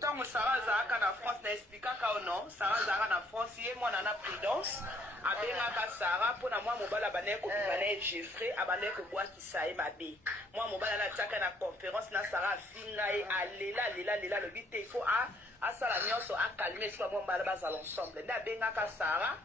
Tant Sarah Zaka na France n'explique pas non Sarah Zaka na France yé moi na prudence abenga Sarah pour na moi mobala bané ko bimané Jeffrey abané ko bois qui saé mabe moi mobala na tchaka na conférence na Sarah finga et alela le but il faut à sala nyonso a calmer soit moi mbala bazala ensemble na benga Sarah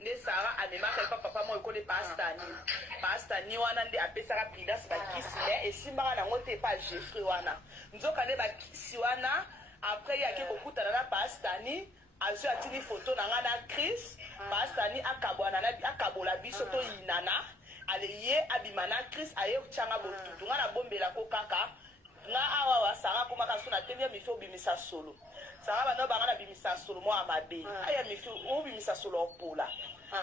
ne Sarah amemaka papa moi ko de pastani wana ndi apesaka prudence bakisi mais esimbaka nango te pa Jeffrey wana nzoka ne bakisi wana après ya ke kokutana na pastani azo atili photo na ngana Chris pastani akabola biso to inana ale ye abimana Chris aye changa botutu ngana bombela ko kaka nga awa wa Sarah komaka sona tenia mifo bimisa solo Sarah bano bangana bimisa solo mo amabe aya mifo obimisa solo opola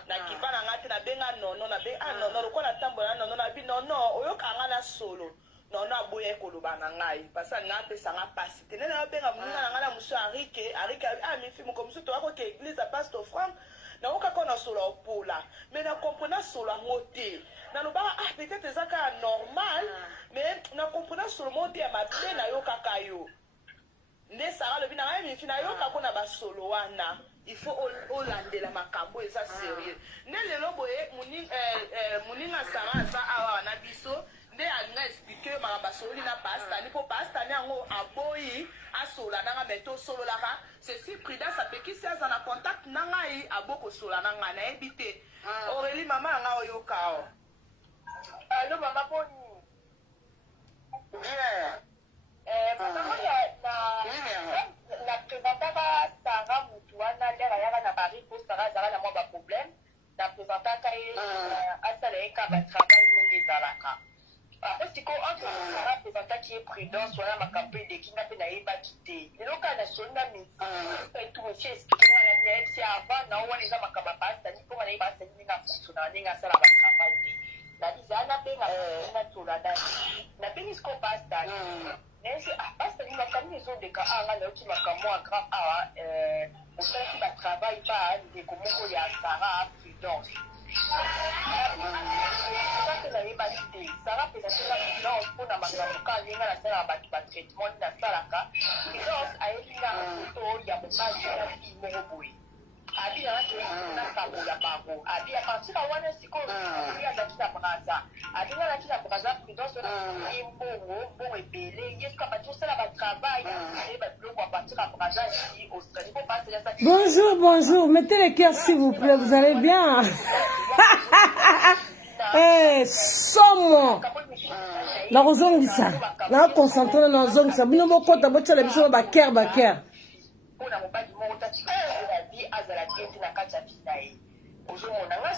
na kibana ngati na benga nono na be nono lokola tambola nono na bi nono oyoka ngana solo nono aboye koloba na ngai pasa nga pesa nga pasi tene na benga munga na ngana muso arike mifi mo komso to ako ke église pastor Frank na oka kona solo opola mais na comprendre solo ngote na loba peut-être ezaka normal mais na comprendre solo mote ya mabe na yoka kayo ne Sarah le bina ngai mifi na yoka kona ba solo wana il faut olandela makambo eza sérieux ne lelo boye muninga Sarah za awa na biso nde alinga expliquer makamba soli na pastani po pastani yango aboyi asola nanga meto solo laka ceci prudence apekisi aza na contact na ngai aboko sola na ngai nayebi te Aurélie mama yanga oyoka o allo mama poni na présentaka Sarah Mutuana l'air ayaka na Paris pour Sarah zala na mwa ba problème na présentaka ye asala ye ka ba travail ndenge ezalaka après siko entre Sarah présentaki ye prudence wana makambo elekinga mpe nayebaki te lelo kaka na soli na mesi tout monsieur expliqué nga na nayebisi avant na wana eza makambo apasani mpo nga nayebi pasani ndenge afonctionnaka ndenge asala ba travail te nabizala nabenga natola nabengi siko pasani nayesi pasani makambo ezodeka anga nayoki makambo ya grave awa osalaki batravail pa ndeko moko ya Sarah prudence que nayebaki te Sarah présentela prudence mpona makambo ka ndenge nasalaka bato batraitement nde nasalaka prudence ayebinga foto ya mobali na fille moko boye abi nakabola bango abi a partir ya wana sikoyo azalaki na braza abi nga alaki na braza prudence wana ye mbongo ebele ye soki abati osala batravail ayeba biloko a partir ya braza esi australie po pasela Bonjour, mettez les cœurs s'il vous plaît, vous allez bien. Somo na kozongisa na concentré na kozongisa bino bokota botala biso baker mpona mobali moko tatika na vie azala te te na kati ya vie na ye ozomona nga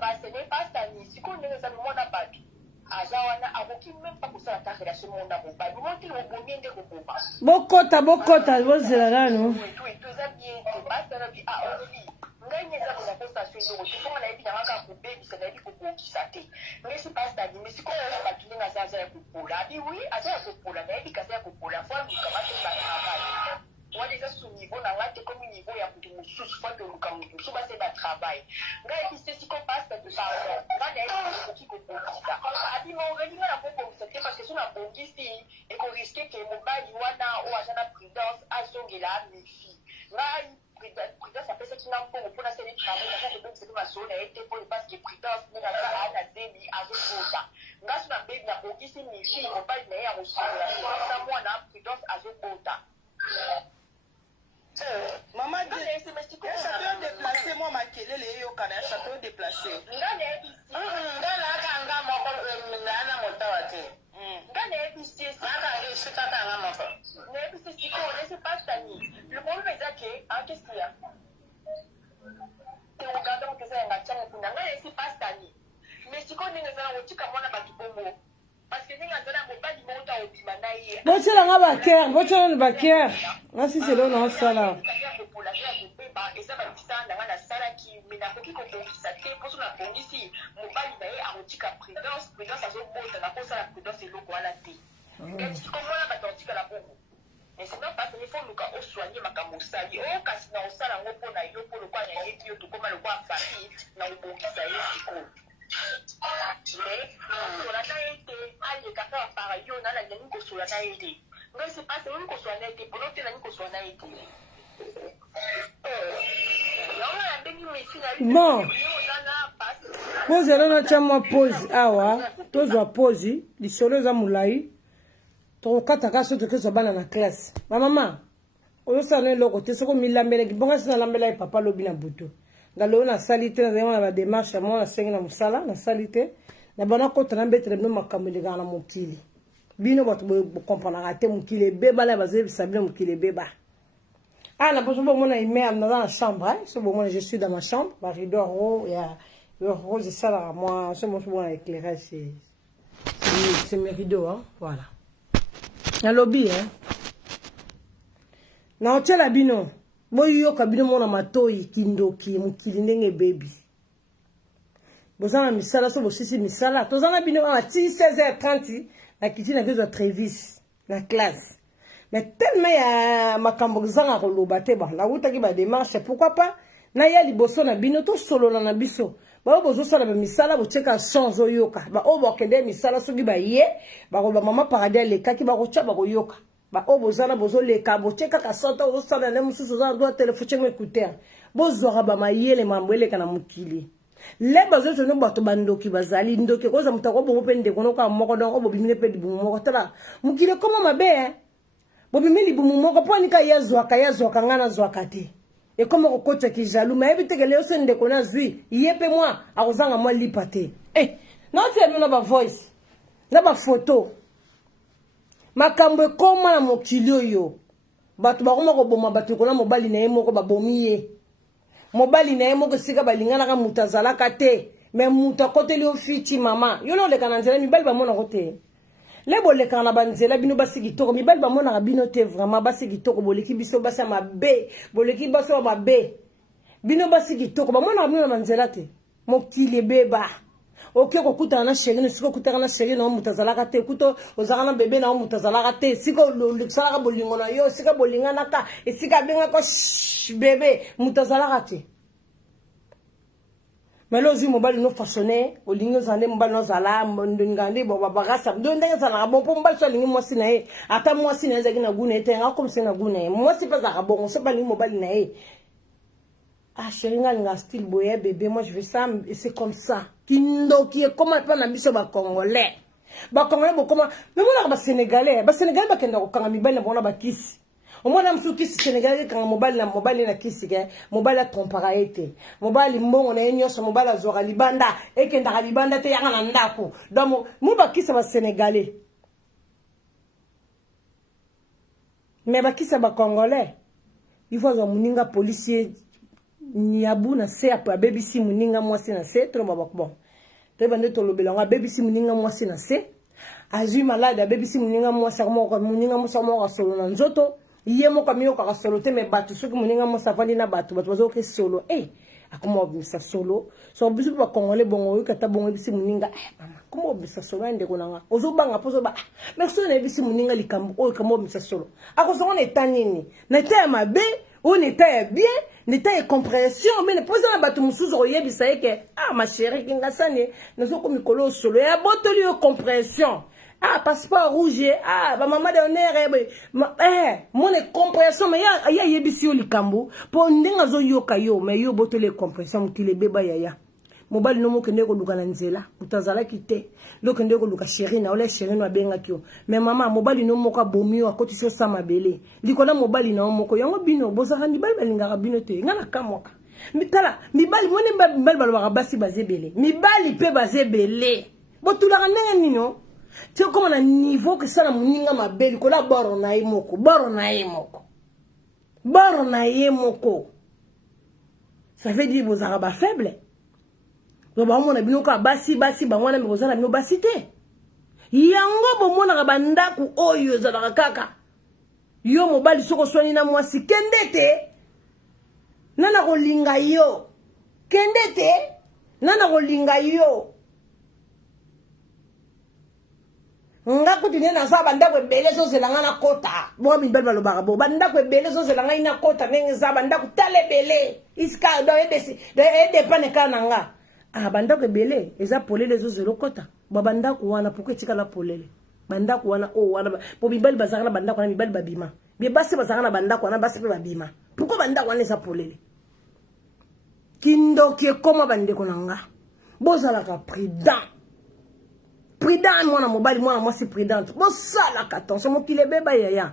pasene pasani sikoyo ndenge eza mwana babi aza wana akoki même pas kosala ta relation monda mobali mokili obomie nde koboma bokota bozela nanu eza bien te pasana bi obi ngai nye eza kona postation eloko te mponga nayebi nanga kaka kobebisa nayebi kobokisa te ngesi pasani mais sikoyo oyo bato ndenge aza ya kopola abi wi aza ya kopola nayebi kaza ya kopola fo alukama te batravail wana eza su niveau na ngai te komi niveau ya motu mosusu fo toluka motu mosusu base batravail ngai yebi se siko pasta de pardon ngai nayebi ekoki kobongisa abi maoreli ngai nakobongisa te parce que so nabongisi ekoriske ke mobali wana oyo aza na prudence azongela mifi ngai prudence apesaki nga mbongo mpona seli travail naza kobongisa mpe masolo na ye te mpo parce que prudence ndenge aza ana zemi azokota ngai so nabebi nabongisi mifi mobali na ye ya kosolola na mwana prudence azokota Maman dit, un château déplacé, moi ma kele le yo kana château déplacé. Ngane ngana kanga moko ngana motawate. Ngane ebisi saka eshika kanga moko. Ne ebisi siko ne se passe tani. Le problème est que en qu'est-ce qu'il y a? Te regarde on que ça ngachanga kuna ngane se passe tani. Mais siko ninga zana wotika mwana bakibongo. Parce que ninga zana mobali mota obima na ye. Botela nga baker. Nasi c'est là non ça là. eza bakisanda nga nasalaki me nakoki kobongisa te mposo nabongisi mobali na ye akotika prudence azobota nakosala prudence eloko wana te komona bato akotikala bongo mais sinon parce que faut luka osoigne makambo osali oyo kasi na osala yango mpo na yo mpo lokwa na yebi yo tokoma lokwa famille na kobongisa ye sikoyo mais tolanda ye te allez kaka para yo na la ngani ko sola na ide ngai se passe ngani ko sola na ide pour l'autre ngani ko sola na ide bon pose elona tia mwa pose awa tozwa pose lisolo eza molai tokokataka so tokezwa bana na classe bamama oyosala eloko te soki omilambelaki bonga si nalambelaki papa lobi na butu ngaloyo nasali te nazali na bademarshe mwa nasengi na mosala nasali te na bana kota na mbetele bino makambo elekaka na mokili bino bato bokomprenaka te mokili ebeba na bazoyebisa bino mokili ebeba. Ah, na poche bon mona ime am dans la chambre, hein. Ce bon je suis dans ma chambre, ma rideau rose, il y a le rose ça là moi, ce mon bon éclairage c'est mes rideaux hein, voilà. Na lobby hein. Na hotel abino. Boyo kabino mona matoi kindoki mukili ndenge baby. Bozana misala so bosisi misala, tozana bino à 16h30 la kitine na kezo Trevis, la classe. Mais tellement il y a makambo zanga koloba te ba la wuta ki ba démarche pourquoi pas na ya liboso na bino to solo na biso ba bozo sala ba misala bo cheka sans oyoka ba o bo kende misala soki ba ye ba ko ba mama paradis le kaki ba ko cha ba ko yoka ba o bozana bozo le ka bo cheka ka sota o sala na mususu za do téléphone écouteur bozo ra ba mayele mambwele kana mukili le bazo tsono bato bandoki bazali ndoki ko za mutako bo pende kono ka moko donc bo bimine pe dibu moko tala mukili koma mabe hein. Bobimeli bumumoko poni ka yazwa ngana zwaka te e comme ko kocha ki jaloux mais ebite le so ndeko na zwi yepe moi akozanga moi lipate non c'est no ba voice na ba photo makambo koma na mokilio yo bato ba koma ko boma bato ko na mobali na yemo ko ba bomiye mobali na yemo ko sika balingana ka mutazala ka te mais muta koteli ofiti mama yo no le kana nzela mi bali ba mona ko te le boleka na banzela bino basi kitoko mibali ba mona bino te vraiment basi kitoko boleki biso basi mabe boleki baso mabe bino basi kitoko ba mona bino na banzela te mokili beba oke ko kutana na sheri siko kutana na sheri na mutazala ka te kuto ozaka na bebe na mutazala ka te siko luksala ka bolingo na yo sika bolingana ka esika benga ko bebe mutazala ka te mais là aussi mobile no façonné o lingo zande mobile no zala ndingande bo babagasa ndenge zala bon pour mobile so lingo mwasi na e ata mwasi na ezaki na gune te nga comme c'est na gune mwasi pas za bon so ba lingo mobile na e ah chérie nga style boye bébé moi je veux ça et c'est comme ça kindo qui est comment pas na biso ba congolais bo comment mais moi ba sénégalais ba kenda ko kanga mibale na bona ba kisi au moins na msuki Sénégal quand mobile na kisi ke mobile a trompara ete mobile mbongo na enyoso mobile azora libanda ekenda libanda te yanga na ndako donc mu ba kisa ba sénégalais mais ba kisa ba congolais il faut que muninga policier nyabu na se apa BBC muninga mwasi na se trop bon te bande to lobelanga BBC muninga mwasi na se azui malade BBC muninga mwasi mo solo na nzoto yemo kamio ka solo te me batu soki muninga mo savani na batu bazo ke solo akoma obisa solo so bisu ba congolais bongo kata bongo bisi muninga mama koma obisa solo ende konanga ozo banga pozo ba merci na bisi muninga likambo o kama obisa solo akozonga na tanini na te mabe on était bien n'était compréhension mais ne poser na batu musuzu oyebisa yeke ma chérie kinga sane nazo ko mikolo solo ya botoli compréhension passeport rouge ba maman de honneur mon compréhension mais ya yebisi yo likambo po ndenga zo yoka yo mais yo botole compréhension mukile beba yaya mobali no mokende ko luka na nzela utazala kite lokende ko luka chérie na ole chérie no benga kyo mais maman mobali no moko bomi yo akoti so sama bele likola mobali na moko yango bino bozaka ni bali balinga bino te ngana kamoka mitala mibali mone bali balwa basi bazebele mibali pe bazebele botulaka ndenge nino. Tu sais comment on a niveau que ça la muninga mabeli ko la boro na yemoko ça veut dire vos arabes faibles donc ba mona bino ka basi ba mona me bozana bino basite yango bo mona ka bandaku oyo zala kaka yo mobali soko swani na mwasi kendete nana ko linga yo kendete nana ko linga yo nga kutine na sa bandako ebele so zelanga na kota bo mi bel balobaka bo bandako ebele so zelanga ina kota nenge za bandako tale bele iska do edesi de edepane kana nga Ah, bandako ebele, eza polele zo zelo kota. Ba bandako wana, pourquoi tika la polele? Bandako wana, oh, wana, po mibali bazaka na bandako wana, mibali babima. Bien basi bazaka na bandako wana, basi pe babima. Pourquoi bandako wana eza polele? Kindoki ekoma bandeko nanga. Bozalaka prudent. Prudent, mwana mobali, mwana mwasi prudente. Bozalaka attention, mokile beba yaya.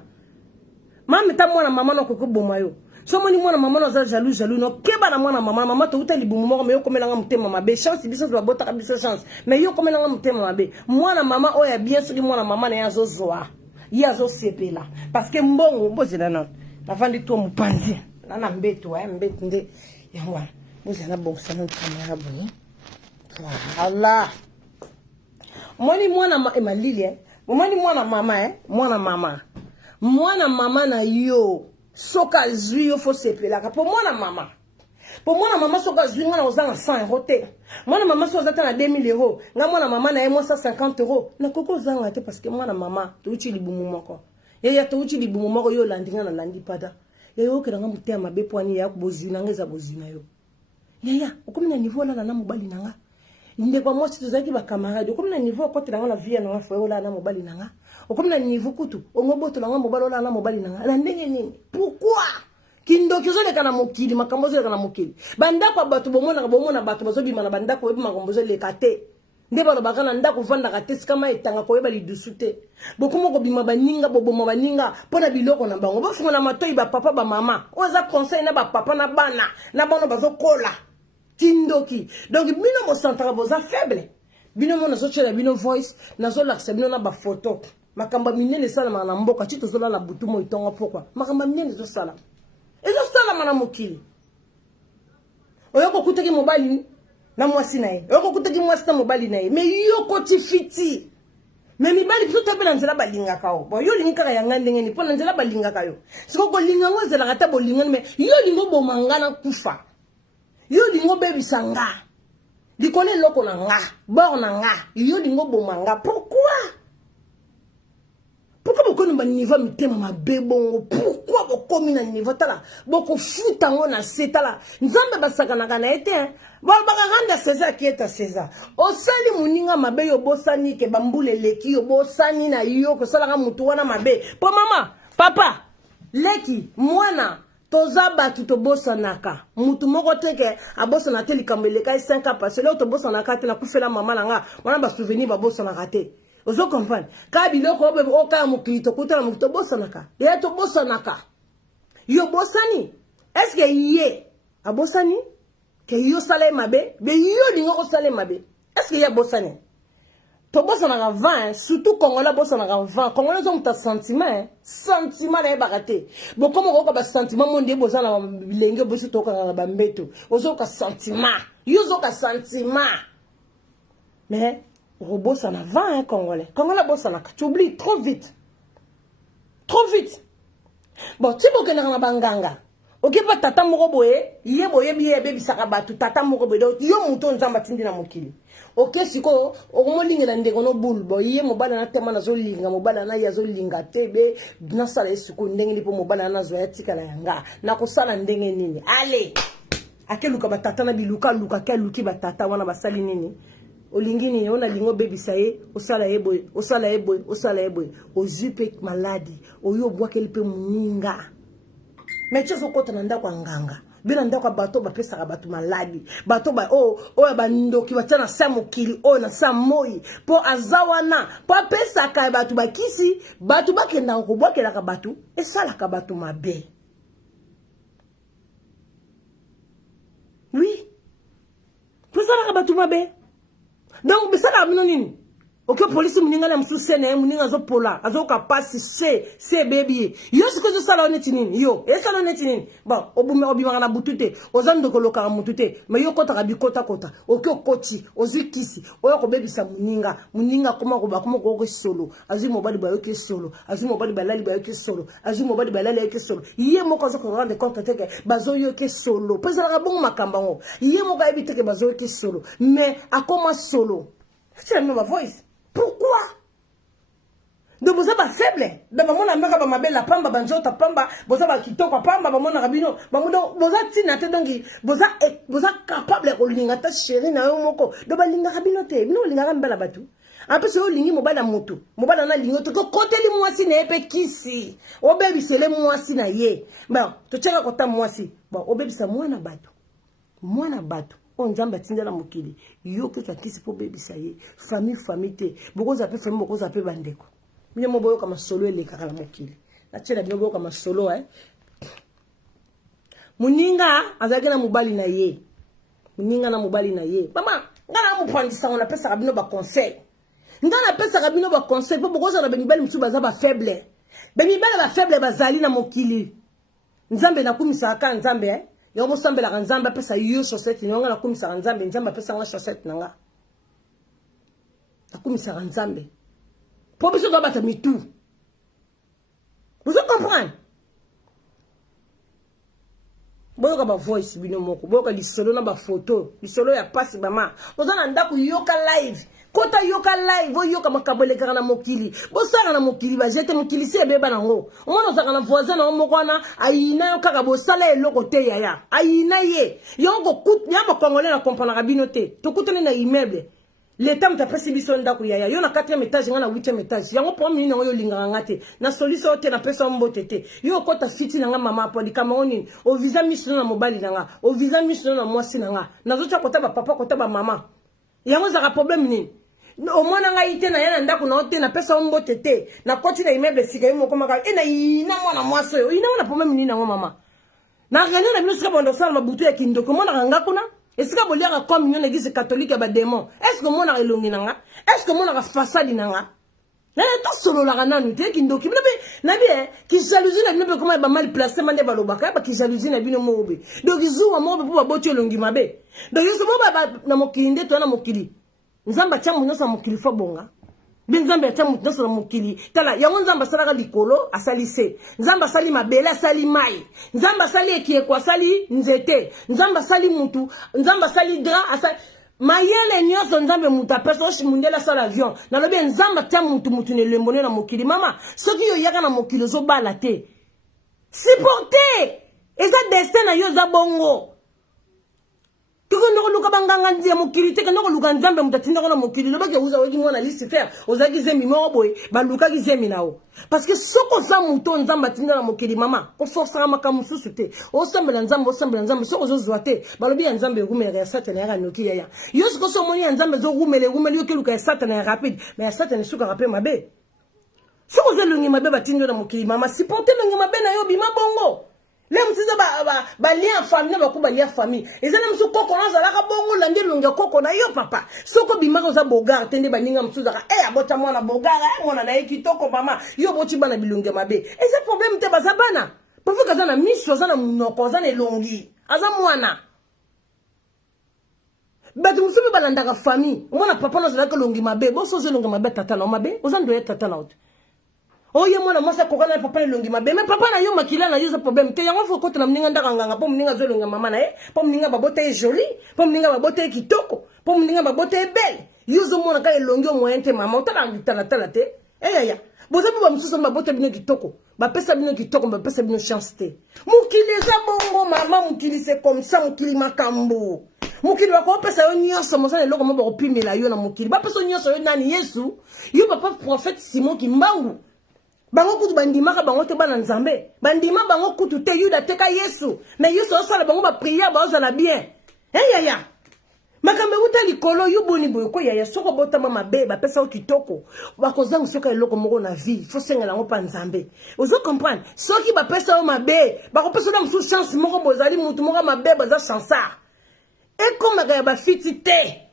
Mama ta mwana mama no koko bomayo. So moni mwana mama no za jaloux no keba na mwana mama to uta libumu moko me yo komelanga mutema mabe chance biso ba bota ka biso chance mais yo komelanga mutema mabe mwana mama oya bien sûr mwana mama na yazo zoa yazo sepela parce que mbongo mbozela non bavandi to mupanzi na mbeto mbeto nde yango bozela bonsa no kamera boni voilà moni mwana emalili moni mwana mama mwana mama na yo soka zui yo fo sepelaka po mwana mama soka zui ngana ozanga 100 € te mwana mama so ozata na 2000 € nga mwana mama na ye 150 € na koko ozanga te parce que mwana mama touchi libumu moko ya touchi libumu moko yo landinga na landi pada ya yo kelanga mutea mabe poani ya kubozui na ngeza bozui na yo ya okomi na niveau la na mobali nanga ndeko kwa mwasi tuzaki ba camarade okomi na niveau kote na vie na fo la na mobali nanga okomi na niveau kutu ongoboto na mobali la na mobali nanga na ndenge nini pourquoi kindo kizoleka na mokili makambo zoleka na mokili bandako bato bomona bato bazobima na bandako yeba makambo zoleka te nde balo bakana ndako vanda ka tesi kama etanga ko yeba lidusu te bokumo ko bima baninga boboma baninga pona biloko na bango bofunga na matoi ba papa ba mama oza conseil na ba papa na bana bazokola kindoki donc bino mo santaka boza faible bino mo nazo chela bino voice nazo laksa bino na ba photo makamba minene sala na mboka chito zola la butu mo itonga pourquoi makamba minene zo sala ezo sala mana mokili oyoko kutaki mobali na mwasi na ye oyoko kutaki mwasi na mobali na ye mais yoko tifiti mais mibali biso tabela nzela balinga kao bo yo lingi kaka yanga ndenge ni pona nzela balinga kayo siko ko linga ngo zela kata bolinga mais yo lingo bomanga na kufa yo lingo bebisa nga likone loko na nga bor na nga yo lingo bomanga pourquoi bokoni ba niveau mitema mabe bongo pourquoi bokomi na niveau tala boko futa ngo na setala nzambe basakana kana ete ba bakaganda César qui est à César osali muninga mabe yo bosani ke bambule leki yo bosani na yo ko sala ka mutu wana mabe po mama papa leki mwana tozaba kitobosanaka mutu moko teke abosana te likambeleka 5 ans parce que là tobosanaka te na kufela mama nanga wana ba souvenir ba bosanaka te ozo comprendre ka biloko o ka mukito kutala mutu bosanaka ya to bosanaka yo bosani est-ce que yé abosani ke yo sale mabe be yo lingo ko sale mabe est-ce que ya bosani to bosanaka 20 surtout congolais bosanaka 20 congolais ont ta sentiment sentiment na bakate bo comme ko ba sentiment monde bosana bilenge bosi to ka ba mbeto ozo ka sentiment yo zo ka sentiment mais robot ça n'a 20 congolais bossa na tu oublies trop vite bon tu peux que na banganga ok pas tata moko boye ye boye biye bisaka batu tata moko boye yo muto nzamba tindi na mokili ok siko okomolingela ndeko no bulbo ye mobala na tema na zolinga mobala na ya zolinga tebe na sala esiko ndenge lipo mobala na zo ya tikala yanga na kosala ndenge nini allez akeluka batata na biluka luka keluki batata wana basali nini olingini ona lingo baby saye osala eboy ozupe maladi oyo bwakeli pe muninga mais tu sokota na ndako nganga bina ndako bato ba pesa bato maladi bato ba ya bandoki batana sa mokili na sa moi po azawana po pesa ka bato bakisi bato bakenda ko bwakela ka bato esala ka bato mabe oui pesa ka bato mabe donc bisala bino nini ok police muninga na msusene muninga zo pola azoka pasi c'est baby yo siko zo sala oneti nini yo esala oneti nini bon obima na butute ozando ko loka mutute mais yo kota ka bikota kota ok okoti ozikisi oyo ko bebisa muninga koma ko solo azu mobali ba yoke solo azu mobali ba lali ba yoke solo azu mobali ba lali yoke solo ye moko zo ko rendre compte teke bazo yoke solo pesa ka bongo makamba ngo ye moko ebite ke bazo yoke solo mais akoma solo tu as ma voice. Pourquoi? donc boza ba faible donc bamona maka ba mabela pamba banzota pamba boza ba kitoko pamba bamona rabino bamudo boza tina te donc boza capable ko linga ta chérie na yo moko do ba linga rabino te bino linga mbala batu après c'est lingi mobala moto mobala na lingo to ko koteli mwasi na epe kisi obebisele mwasi na ye bon to tshaka kota mwasi bon obebisa mwana bato on nzamba tindela mokili yo ke to kisi po bebisa ye famille te bokoza pe famille bokoza pe bandeko Mine moboyo kama solo ele kakala mokili. Na tshela bino boyo kama solo Muninga azaki na mobali na ye. Muninga na mobali na ye. Mama, ngana mupandisa on appelle ça bino ba conseil. Ngana appelle ça bino ba conseil po bokoza na benibali msuba za ba faible. Benibali ba faible bazali na mokili. Nzambe na kumisa aka nzambe Yobo sambela ka nzambe apesa yo chaussette ni ngana kumisa ka nzambe apesa nga chaussette nanga. Nakumisa ka nzambe. Pour que doit battre tout. Vous comprenez? Boyoka ba voice bino moko, boyoka lisolo na ba photo, lisolo ya passe mama. Ozana ndaku yoka live. Kota yoka live, yoka makabole kana mokili. Bosaka na mokili ba jete mokili se beba nango. Omona zaka na voisin na moko na ayina yoka ka bosala eloko te yaya. Ayina ye. Yongo kut, yaba congolais na comprendre bino te. To kutone na immeuble. L'état m'a pressé biso ndako yaya yo na 4e étage nga na 8e étage yango premier na yo linganga ngate na solution te na pesa mbotete yo kota fiti na nga mama po di kamaroni o visa mission na mobali na nga o visa mission na mwasi na nga nazo tsa kota ba papa kota ba mama yango za problème ni o mwana nga ite na yana ndako na ote na pesa mbotete na koti na immeuble sika yo moko maka e na ina mwana mwasi yo ina na problème ni na ngo mama na ngana na bino sika bondo sala mabutu ya kindoko mona nga kuna. Est-ce que vous avez comme une église catholique et démon? Est-ce que vous avez l'ongi nanga? Est-ce que vous avez façade nanga? Là, tout solo la rana nous qui ndoki. Nabi qui jalousie na bino comment ba mal placé mande ba lobaka ba qui jalousie na bino mobe. Donc izu wa mobe pour ba boti longi mabe. Donc izu moba na mokinde to na mokili. Nzamba cha munyo sa mokili fa bonga. Nzamba cha munyo sa mokili. Tala yango nzamba sala likolo asalise. Nzamba sali mabele asali mai. Nzamba sali ekieko asali nzete. Nzamba sali mutu. Nzamba sali dra asali mayele nyoso nzambe mutu apesa oshi mundela sala avion. Na lobi nzamba cha mutu ne lembone na mokili mama. Soki yo yaka na mokili zo bala te. Supporter. Eza destin na yo za bongo. Tiko ndoko luka banganga ndia mokili teke ndoko luka nzambe mutatinda kona mokili lobaki uza weki mwana liste faire ozaki zembi moko boy baluka ki zembi nao parce que soko za muto nzamba tinda na mokili mama ko força maka mususu te osambela nzambe soko zo zoate balobi ya nzambe rumele ya satana ya noki ya yo soko so moni ya nzambe zo rumele yo ke luka ya satana ya rapide mais ya satana suka rapide mabe soko zo lungi mabe batinda na mokili mama si porter lungi mabe na yo bima bongo. Les msiza ba lien famille ba kuba lien famille ezana msu koko na zala ka bongo la ngi lunga koko na yo papa soko bimaka za bogar tende baninga msuza ka abota mwana bogar mwana na ekitoko mama yo boti bana bilunga mabe eza problème te bazabana pofuka zana miso zana munoko zana elongi aza mwana batu msubi balanda ka famille mwana papa na zala ka longi mabe boso zo longa mabe tata na mabe ozando ya tata na auto. Oh ye mwana mwasa kokana papa na longi mabe mais papa na yo makila na yo za problème te yango fo kota na mninga ndaka nganga po mninga zo longa mama na po mninga babota e joli po mninga babota e kitoko po mninga babota e belle yo zo mwana ka elongi o moyente mama otala ngitala tala te ya boza ba msuso babota bino kitoko ba pesa bino kitoko ba pesa bino chance te mukili za bongo mama mukili c'est comme ça mukili makambo mukili wako pesa yo nyonso mosana eloko mo ba kopimela yo na mukili ba pesa nyonso yo nani Yesu yo papa prophète Simon Kimbangu bango kutu bandima ka bango te bana nzambe bandima bango kutu te yuda teka Yesu mais Yesu osala bango ba prière ba ozala bien ya makambe uta likolo yo boni boyo ko ya soko bota mama be ba pesa o kitoko ba kozangu soka eloko moko na vie faut sengela ngo pa nzambe ozo comprendre soki ba pesa o mabe ba ko pesa na msu chance moko bozali mutu moko mabe baza chancard e koma ga ba fiti te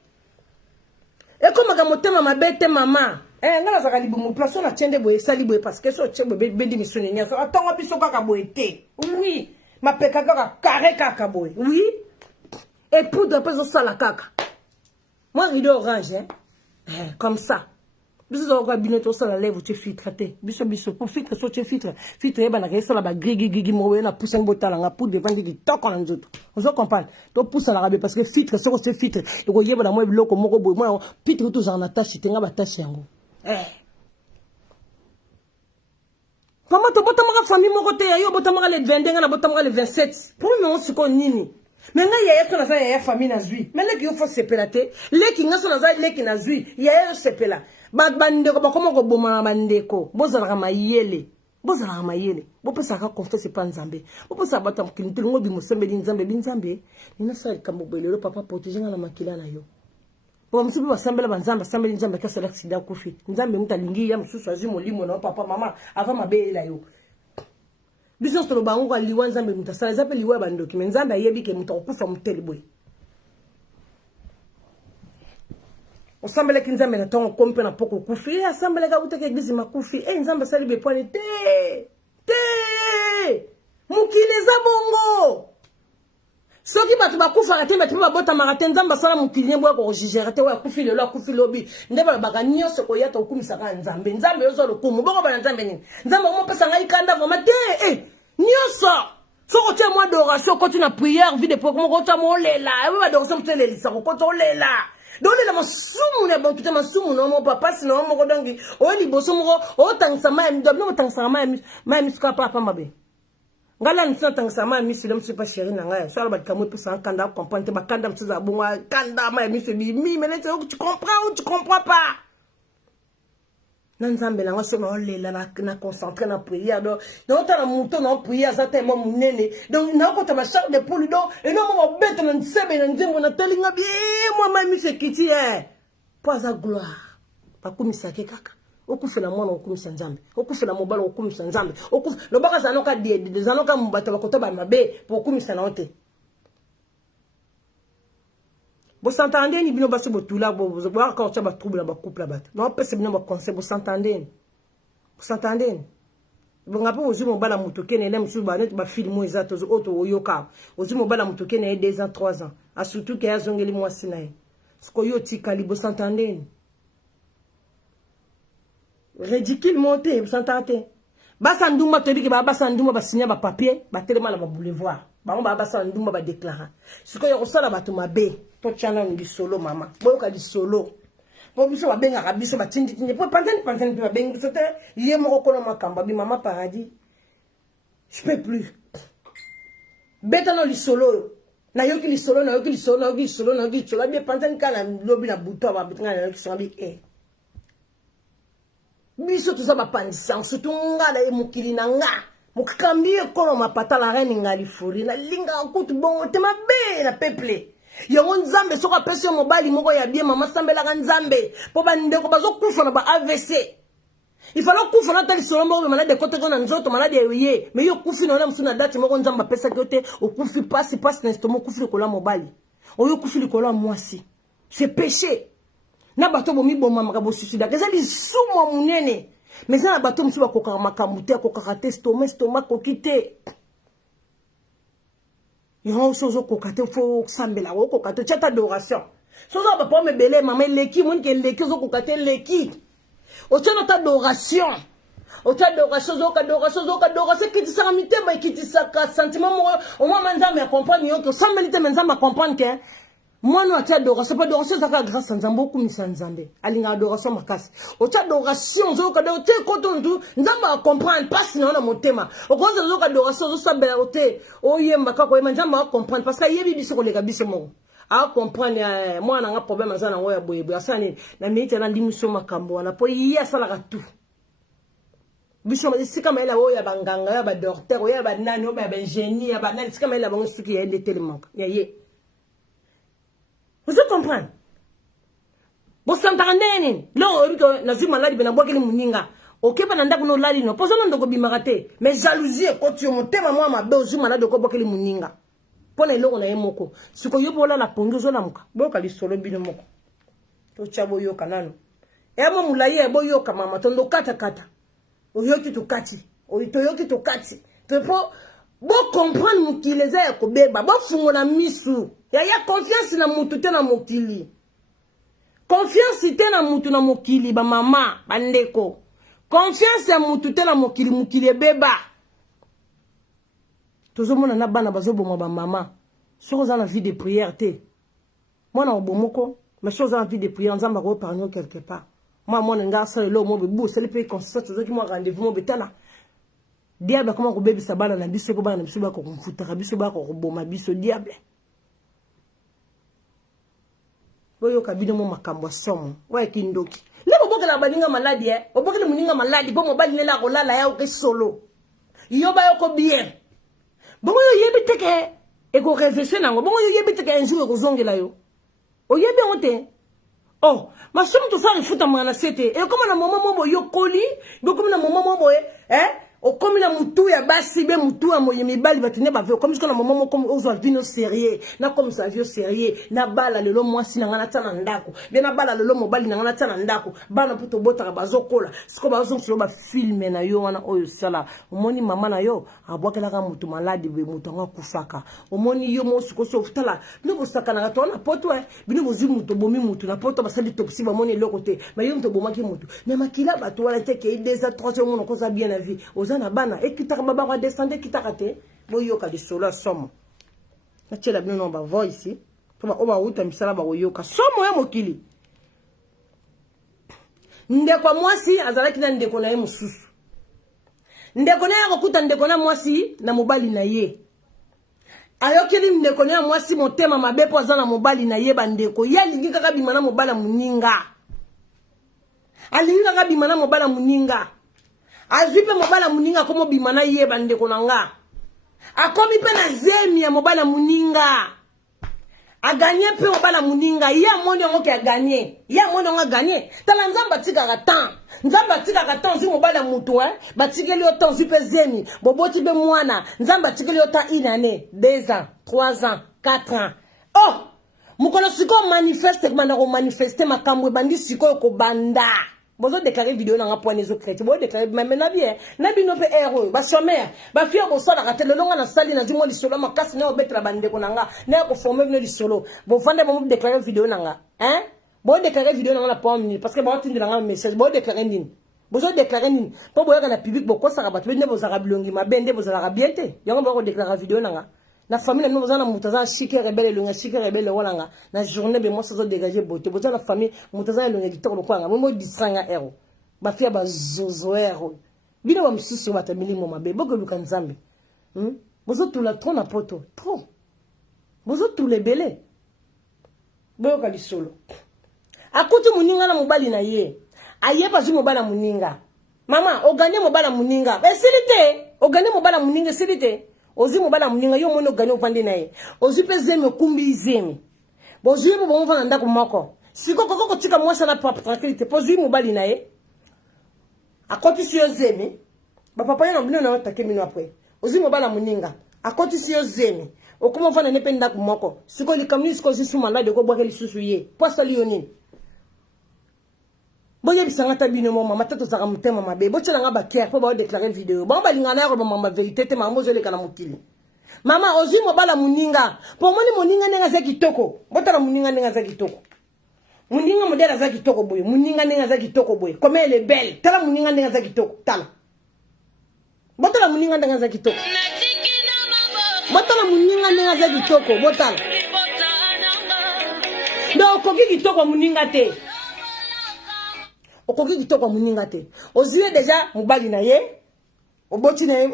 e koma ga motema mabe te mama. Ngala za kalibu place na tiende boye sali boye parce que so tchebo bendi misoni nya so atonga biso kaka boye te oui ma peka kaka carré kaka boye oui et pour de peso sala kaka moi rideau orange comme ça biso zo kwa binoto sala lèvre tu filtre te biso pour filtre so tu filtre eba na kesa la ba gigi mowe na pousse ngota la nga pour devant di toko na nzoto on se comprend to pousse la rabe parce que filtre so c'est filtre e ko yeba na mo biloko moko boye moi filtre tout genre na tâche te nga ba tâche yango Comment tu botamaka famille mon côté yo botamaka le 22 na botamaka le 27. Pour nous on se nini. Mais nga yaya so na za yaya famille na zui. Mais leki yo faut sepelate. Leki nga so na za leki na zui. Yaya yo sepela. Ba bandeko ba comment ko boma na bandeko. Bozala mayele. Bozala mayele. Bo pesa ka confesse pas nzambe. Bo pesa bata mkintu ngo bi musembe di nzambe bi nzambe. Nina sa kamobele le papa protéger na makila na yo. Bon, monsieur peut assembler banzamba, assembler nzamba ka sala accident kufi. Nzambe mutalingi ya mususu azi molimo na papa mama avant mabe la yo. Biso to bango kwa liwa nzambe mutasala zape liwa bandoki mais nzambe ayebi ke mutakufa muteli boy. Assembler ki nzambe na tongo kompe na poko kufi, assembler ka uteke eglise makufi. Nzambe sali be pone te. Mukileza bongo. Soki batu bakufa te batu babota marate nzamba sala mukilien bwa ko jigera te wa kufi le lo kufi lobi ndeba baka nyoso ko yata okumisa ka nzambe nzambe yozo lokumu boko bana nzambe nini nzambe mo pesa ngai kanda vraiment te nyoso soko tie moi d'adoration quand tu na prière vie de pour comment tu mo lela we ba d'adoration te lelisa ko to lela dole la masumu ne bon tout masumu no mo papa sino mo ko dongi o liboso mo o tangsa ma mi dobno tangsa ma mi ska papa mabe ngala ntsana tangsa ma mi silo msipa chéri na ngaya so alba kamwe pesa kanda comprendre ba kanda mtsiza bonga kanda ma mi se bi mi mais tu comprends ou tu comprends pas na nzambe na ngose no lela na concentrer na prière donc ta na muto na prière za tellement munene donc na ko ta ba charge de poule donc et non mo bête na nsebe na nzembo na telinga bien moi ma mi se kiti pas à gloire pas comme ça ke kaka okufela mwana okumisa nzambe okufela mobala okumisa nzambe lo baka zanoka de zanoka mbata bakota ba mabe pour okumisa na ote bo s'entendez ni bino basi botula bo voir quand ça ba trouble ba couple ba non pese bino ba conseil bo s'entendez bo ngapo ozu mobala mutoke ne musu ba net ba filmo exact oto oyoka ozu mobala mutoke ne 2 ans 3 ans a surtout que azongeli mwasi nae sko yo tikali bo s'entendez ridicule monté s'entendez basa nduma to diki ba basa nduma ba signer ba papier ba telema la ba boulevard ba basa nduma ba déclarer siko yo sala ba to mabe to chana ndi solo mama boyoka di solo bo biso ba benga ka biso ba tindi tindi po pantene ba benga sote yé mo ko no makamba bi mama paradis je peux plus beta no li solo na yoki li solo na yoki li solo na yoki li solo na yoki li solo bi pantene kana lobi na buto ba bitinga na yoki so bi biso tout ça ba pandisa surtout ngala e mukili na nga mukambi ko ma patala reine ngali furi na linga kutu bongo te mabe na peuple yango nzambe soka pese mobali moko ya bien mama sambela ka nzambe po bandeko bazo kufa na ba AVC il fallait kufa na tali solo moko malade kote ko na nzoto malade ye mais yo kufi na msuna date moko nzamba pesa kote o kufi passe na stomo kufi ko la mobali o yo kufi ko la mwasi c'est péché na bato bomi boma makabo suicide keza li sumo munene mais na bato msu ba koka makamute ko kakate stomac ko kite yo sozo ko kate fo sambela ko kate chata adoration sozo ba po me bele mama leki mun ke leki zo ko kate leki o chana ta adoration o ta adoration zo ka adoration kiti sa mite ba kiti sa ka sentiment mo o mo manza me comprendre yo que sans militer manza me comprendre que moi non tu adoration pas adoration ça grâce à nzambe okumisa nzambe alinga adoration makasi o ta adoration zo ka do te kotondu nzamba comprendre pas sinon na motema o ko zo ka adoration zo sambela o te o yemba ka ko nzamba comprendre parce que yebi biso ko leka biso mo a comprendre moi na nga problème za na ngoya boye asani na mite na ndimiso makambo na po iya sala ka tout biso sika maela o ya banganga ya ba docteur ya ba nani o ba ingénieur ya ba nani sika maela bango suki ya de tellement ya ye. Vous comprenez? Vous s'entendez? Non, la vie malade, ben aboua kele muninga. Ok, ben anda kuno lali no. Poso non doko bimarate. Mais jalousie quand tu montes maman ma belle vie malade ko bokele muninga. Pona eloko na yemoko. Siko yo bola la pongo zo lamuka. Boka li solo bino moko. To chabo yo kanano. E mo mulaye e boyo ka mama tondo kata. Oyoki to kati. Oyoki to kati. To po bo comprendre mukileza ya kobeba. Bo fungo na misu. Ya confiance na mutu te na mokili. Confiance te na mutu na mokili ba mama bandeko. Confiance ya mutu te na mokili beba. Tozo mona na bana bazo bomo ba mama. Soko za na vie de prière te. Moi na obomoko, mais soko za na vie de prière nzamba ko parno quelque part. Moi nga sa le mo be bu, c'est le pays constat tozo ki mo rendez-vous mo betala. diable comment ko bebisa bana na biso ko bana na biso ba ko mfutaka biso ba ko boma biso diable boyo kabino mo makambo somo wa kindoki lebo bokela baninga maladi obokela muninga maladi po mobali ne la ko lala ya o solo yo ba yo ko bien bongo yo yebi teke e ko réfléchir nango bongo yo yebi teke un jour ko zongela yo o yebi onte oh ma somme to faire futa mwana sete e comme na maman mo yo koli bo comme na maman mo o comme na mutu ya basi be mutu ya moyemi bali batine ba comme ce que na maman mo comme ozo vino sérieux na comme ça vieux sérieux na bala lelo mwasi na ngana tana ndako be na bala lelo mobali na ngana tana ndako bana puto bota bazokola siko bazo solo ba filme na yo wana oyo sala omoni mama na yo abwakela ka mutu maladi be mutu nga kufaka omoni yo mo siko so futala no bosaka na to na poto bino bozi mutu bomi mutu na poto basali topsi ba moni le côté mais yo mutu bomaki mutu mais makila bato wala te ke déjà 3 mois ko za bien la vie ozana bana ekitaka baba wa descendre kitaka te boyoka de solo somo na tshela bino no ba voice to ba oba uta misala ba boyoka somo ya mokili ndeko mwasi azalaki na ndeko na ye mususu ndeko na ya kokuta ndeko na mwasi na mobali na ye ayokeli ndeko na mwasi motema mabe po azana mobali na ye bandeko ya lingi kaka bimana mobala muninga alingi kaka bimana mobala muninga azipe mobala muninga komo bimana ye bandeko nanga akomi pe na zemi ya mobala muninga a gagné pe mobala muninga ya mondi ngo ke a gagné ya mondi ngo a gagné tala nzamba tika ka temps zi mobala mutu batikeli yo temps zipe zemi boboti be mwana nzamba tikeli yo temps 1 année 2 ans 3 ans 4 ans oh mukolo siko manifeste kumana ko manifester makamwe bandi siko ko banda bozo déclarer vidéo na nga point les autres chrétiens bozo déclarer même na bien na bino pe héros ba sommaire ba fier bo sala ka tele longa na sali na jumo li solo makasi na obetra bande ko nanga na ko former bino li solo bo fande bo déclarer vidéo na nga bo déclarer vidéo na nga na point parce que ba tindi na nga message bo déclarer nini bozo déclarer nini po boya na public bo ko saka bato bende bo zaka bilongi mabende bo zaka bien te yango bo déclarer vidéo na nga na famille nous avons mutaza chique rebelle lunga chique rebelle walanga na journée be moi ça dégager beauté boza la famille mutaza lunga kitoko kwanga mo distranga ero ba fia ba zozo ero bino ba msusu ba tamili mo mabe boko luka nzambe bozo tout la trop na poto trop bozo tout les belé boyo ka lisolo akuti muninga na mobali na ye aye pa zu mobala muninga mama o gagner mobala muninga be silite o gagner mobala muninga silite ozi mobala muninga yo mono gani opande naye ozi pe zemi kumbi zemi bozi bo bon vana ndako moko siko koko tika mwasa na papa tranquillité pozi mobali naye akoti si yo zemi ba papa yana mbino na otake mino après ozi mobala muninga akoti si yo zemi okuma vana ne pe ndako moko siko likamni siko zisu malade ko bwakeli susu ye posa lionini boye bisangata bino mo mama tato zaka mutema mabe botsela nga ba care po ba déclarer vidéo ba balingana ya ko mama vérité te mama zole kana mukili mama ozi mobala muninga po moni muninga nenga za kitoko botala muninga nenga za kitoko muninga modela za kitoko boye muninga nenga za kitoko boye comme elle est belle tala muninga nenga za kitoko tala botala muninga nenga za kitoko botala muninga nenga za kitoko botala donc koki kitoko muninga te okoki kitoko muninga te oziwe déjà mobali na ye oboti na ye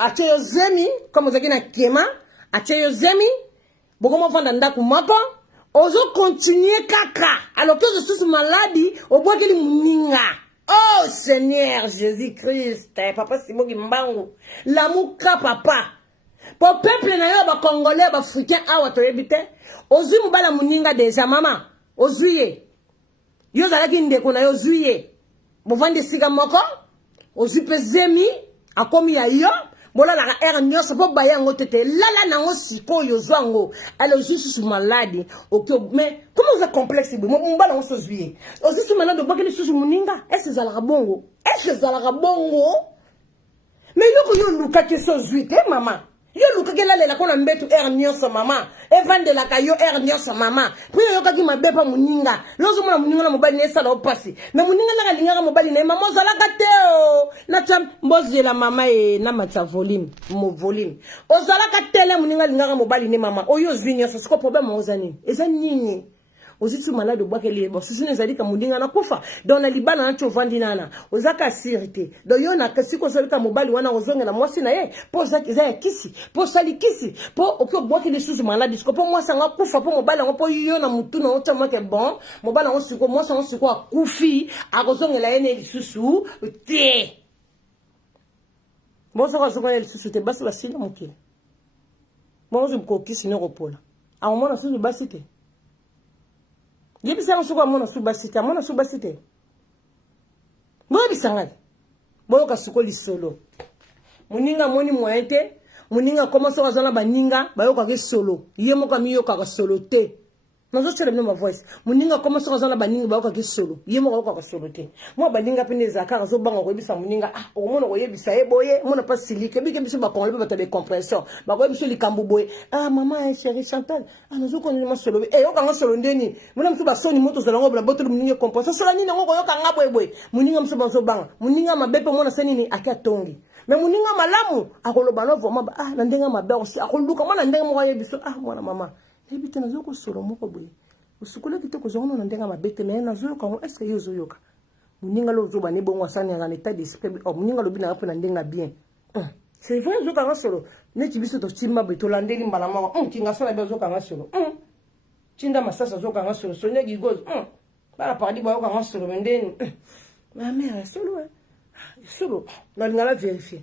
atie yo zemi comme ozaki na kema atie yo zemi bokomo vanda ndako moko ozo continuer kaka alors que je suis malade obwakeli muninga oh Seigneur Jésus-Christ papa simoki mbangu lamuka papa po peuple na yo ba congolais ba africain awa to yebite ozwi mobala muninga déjà mama ozwiye yo zalaki ndeko na yo zuye bovande siga moko ozipe zemi akomi ya yo bola la air nyos po baya ngotete lala na ngo siko yo zwango ale juste malade OK mais comment ça complexe bo mbala ngo so zuye ozisu malade bokeli susu muninga est-ce zalaka bongo mais yo luka ke so zuite mama yo luka ke la lela kona mbetu air nyos mama evande la kayo air nyos mama puis yo kaki mabepa muninga lozo mona muninga na mobali ne sala opasi na muninga na linga mobali ne mama zala kateo na cham mbozi la mama e na matsa volume mo volume ozala katele muninga linga mobali ne mama oyo zwinya so siko problème ozani eza nini Aussi tu malade de bois que les boss sous nezali ka mundinga na kufa donc na libana na chovandi nana ozaka sirité donc yo na kasi ko sali ka mobali wana ozonga na mwasi na ye po za kisi po sali kisi po okyo bois que les sous malade ko po mwasi nga kufa po mobali ngo po yo na mutu na ota mwa ke bon mobali ngo siko mwasi ngo siko akufi akozonga la ene lisusu te bon ça va zonga lisusu te basi basile mokile moi je me kokisi ne repola a moment na sous basite yebisa ngo suko mona subasite mona subasite mo bisanga boka suko lisolo muninga moni moyente muninga commence à zona baninga bayoka ke solo yemo ka miyoka ka solo te nazo chere ma voice muninga commence à zona baninga bayoka ke solo yemo ka solo te mo baninga pene zakara zo banga ko yebisa muninga o mona ko yebisa eboye mona pas silike bike biso ba konle ba tabe compression ba ko biso likambu boye maman chérie Chantal nazo ko ni ma solo yo ka solo ndeni mona msu ba soni moto zalongo bla boto muninga compression solo ni ngo ko yo ka ngabo boye muninga msu ba zo banga muninga mabepe mona seni ni akatongi mais muninga malamu akoloba no voma na ndenga mabe aussi akoluka mona ndenga mo yebiso mwana mama ebite nazo ko solo moko boye usukule kitoko zongo na ndenga mabe te mais nazo ko est-ce que yozo yoka muninga lo zo bane bongo asani en état d'esprit muninga lo bina na ndenga bien c'est vrai zo ka solo neti biso to chimba be to landeli mbala moko kinga sala be zo ka solo chinda masasa zo ka solo so nyegi goz bala pardi ba ka solo ndeni ma mère solo solo na ngala vérifier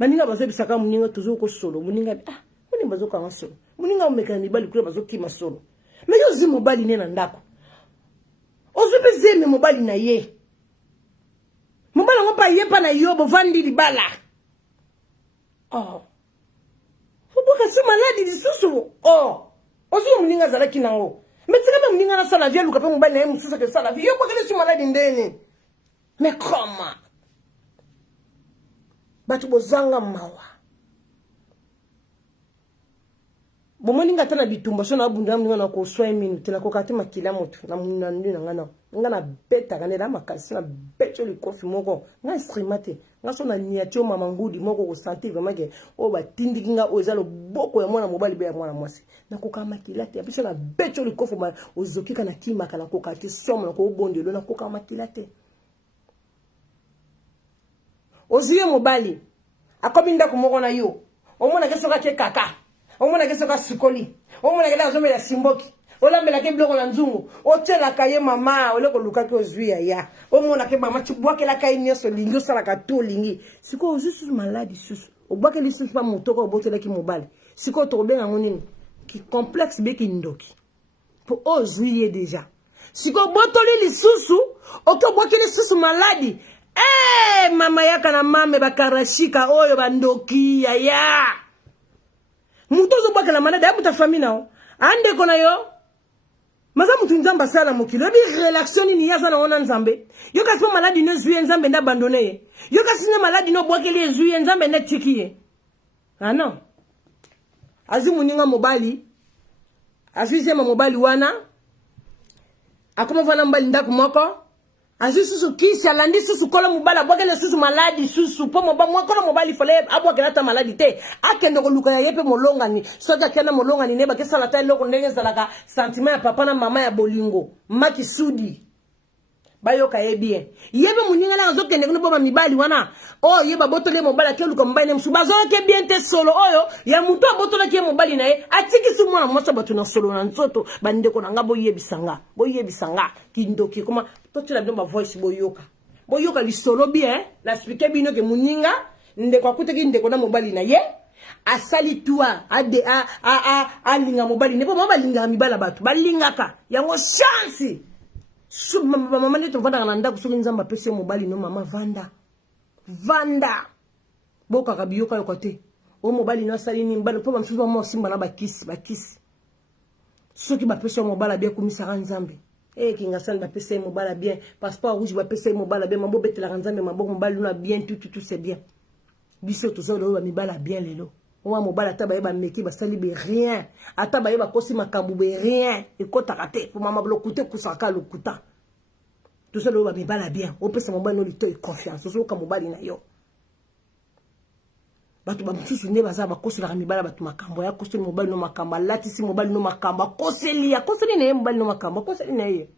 maninga bazo bisaka muninga toujours ko solo muninga muninga bazo ka solo muninga mekani bali kule bazo kima solo mais yo zimu bali ne na ndako ozupe zeme mobali na ye mobali ngo pa ye pa na yo bo vandi libala oboka si maladi lisusu ozu muninga zala kinango mais tsaka muninga na sala vie luka pe mobali na ye mususa ke sala vie yo boka le si maladi ndeni mais comment batu bozanga mawa bomoninga tana bitumba so na bunda mninga na ko soin minute na ko kati makila moto na munandi na ngana ngana beta kanela makasi na beto li kofi moko na streamate nga so na niatio mama ngudi moko ko santé vraiment ke o ba tindiki nga o ezalo boko ya mwana mobali be ya mwana mwasi na ko kama kilate abiso na beto li kofi ba ozokika na kima kana ko kati somo na ko bondelo na ko kama kilate oziye mobali akominda kumoko na yo omona kesoka ke kaka omona kesoka sikoli omona kela zomela ya simboki olambela ke bloko na nzungu otela kaye mama oleko luka ke ozuya ya omona ke mama tibwake la kaye nyeso lingi osala ka to lingi siko ozusu maladi susu obwake lisusu pa motoko obotela ki mobali siko to benga ngonini ki complexe be ki ndoki po ozuye deja siko botoli lisusu okobwake lisusu maladi mama yaka na mame bakarashika oyo bandoki ya mutozo baka la malade ya muta famille nao ande kona yo maza mutu nzamba sala mokilo bi relaction ni yaza na ona nzambe yo kasi po maladi no zuye nzambe nda abandonné ye yo kasi na maladi no bwakeli zuye nzambe nda tiki ye non azi muninga mobali azize mobali wana akoma vana mbali ndaku moko azu susu kisi alandi susu kola mobala bwakele susu maladi susu po moba mwakola mobali fale abwakela ta maladi te akende ko luka ya yepe molongani soka kena molongani neba ke sala ta loko ndenge zalaka sentiment ya papa na mama ya bolingo maki sudi bayoka ye bien yebe muninga na zo kende ko boba mibali wana yeba botole mobala ke luka mobali msu bazo ke bien te solo oyo ya muto botola ke mobali na ye atiki su mwana mwaso batu na solo na nzoto bande ko nanga boyebisanga kindoki koma totela ndo ma voice boyoka li solo bien la expliquer bino ke muninga nde kwa kuteki nde ko na mobali na ye asali tua ade linga mobali ne po mama linga mibala batu balingaka yango chance mama neto vanda na ndako soki nzamba pese mobali no mama vanda boka kabiyoka yo kote o mobali na sali ni mbala po bamsusu mo simba na bakisi soki ba pese mobala bien komisaka nzambe kinga sali ba pese mobala bien passeport rouge ba pese mobala bien mambo betela nzambe mambo mobali na bien tout c'est bien biso to zo ba mibala bien lelo Moi, mon bal, ataba yeba meki ba sali be rien. Ataba yeba kosi makambu be rien. Et kota kate pour maman blokuté kusaka lokuta. Tout ça le bala bien. On peut se mon bal no lito confiance. So ka mon bal na yo. bato ba mususu nde baza bakoselaka mibala bato makambo ya koseli mobali no makambo alatisi mobali no makambo akoseli na ye mobali no makambo akoseli na ye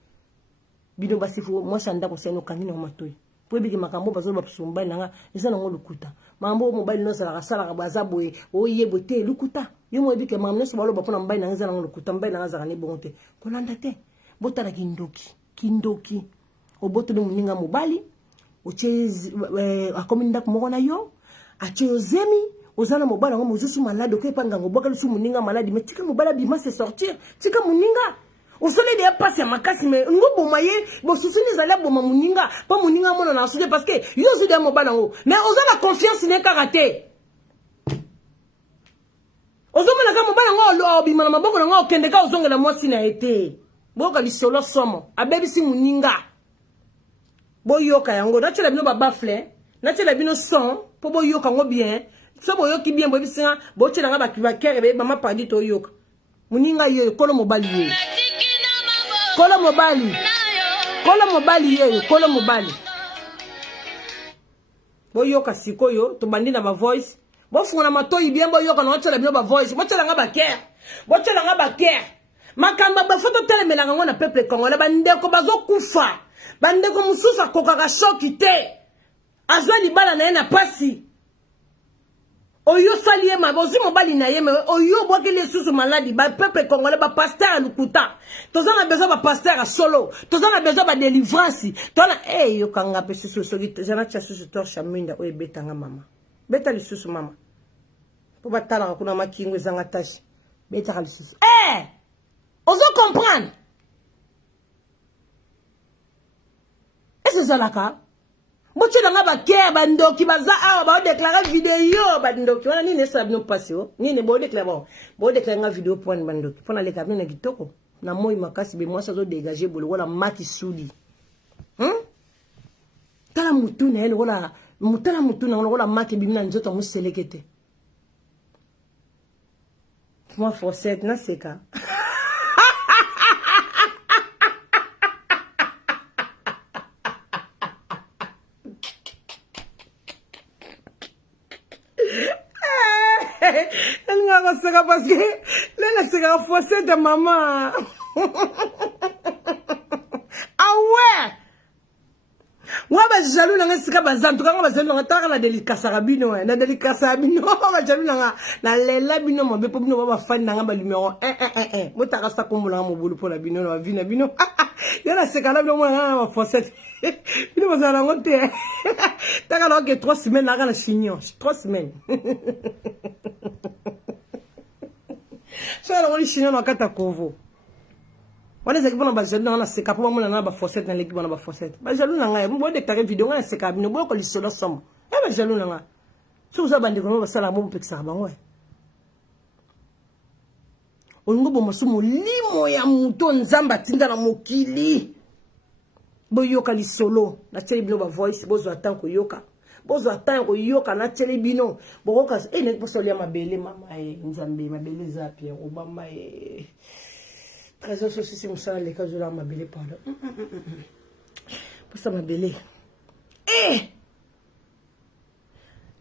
bino basifu mwasi andako seni okangi na matoi po ebiki makambo bazoba bapusu mobali nanga eza nango lukuta mambo mobali no salaka baza boye oyebo te lukuta yo mo ebiki makambo nyonso baloba mpona mobali nanga eza nango lukuta mobali nanga azalaka ne bongo te kolanda te botala kindoki obotoli moninga mobali otie akomi ndako moko na yo atie ozemi ozana mobali yango mozusu malade okepa ngango bwakali su moninga malade mais tika mobali abima se sortir tika moninga osole de passe ya makasi mais ngo boma ye bosusu nizali aboma moninga mpo moninga mona na asude parce que yo ozude ya mobali yango mais oza na confiance ne kaka te ozomona ka mobali yango obima na maboko nango okende ka ozongela mwasi na ye te boyoka lisolo somo abebisi moninga boyoka yango natela bino babafle natela bino son po boyoka ngo bien so boyoki bien boyebisinga botela nga bakibakere be mama padi to yoka moninga ye kolo mobali ye kolo mobali boyoka sikoyo to bandi na ba voice bofuna matoi bien boyoka na natela bino ba voice botela nga bakere makamba bafoto telemelanga ngo na peuple congolais bandeko bazokufa bandeko mususu akokaka shoki te azwa libala na ye na pasi oyo sali ye mabe ozwi mobali na ye me oyo obwakeli esusu maladi bapeuple congolais bapaster ya lukuta toza na besoin bapaster ya solo toza na besoin badelivrance tona yokanga mpe susu soki jana tia susu torche minda oyo ebetanga mama beta lisusu mama mpo batalaka kuna makingo ezanga tashe betaka lisusu ozo comprendre est-ce ezalaka botyela nga bakere bandoki baza awa baodeklare video bandoki wana nini esala bino pasi o nini bodeklare nga video point bandoki mpona leka bino na kitoko na moi makasi be mwasi azodégage bolo wala maki sudi tala mutu na ye lokola mutala mutu na lokola maki bimi na nzoto moseleke te moi forsete naseka seka parce que là c'est la fossette de maman. Ah ouais. Wa ba jaloux na seka bazam to ka ba jaloux na ta na délicat bino na délicat bino ba jaloux na lela bino mo be po bino ba fan na ba numéro 1 mo ta ka sa komola mo bulu pour la bino na vie na bino ya la seka na bino mo na fossette bino ba za na ngote ta ka na que 3 semaines na na chignon 3 semaines. So la wali chino na kata kovo. Wale zaki bona ba jaloux na seka po mo na ba fossette na leki bona ba fossette. Ba jaloux na nga mo déclarer vidéo na seka bino bo ko lisolo somo. Ba jaloux na nga. So za bandi ko ba sala mo pekisa ba ngwe. Olingo bo masumu limo ya muto nzamba tinda na mokili. Bo yoka lisolo na tele bino ba voice bozo atanko yoka. Bozo atanko yoka na tele bino. Bokoka ne poso lia mabele mama nzambe mabele zapi obama trésor société musala les cas de la mabele pardon. Poso mabele.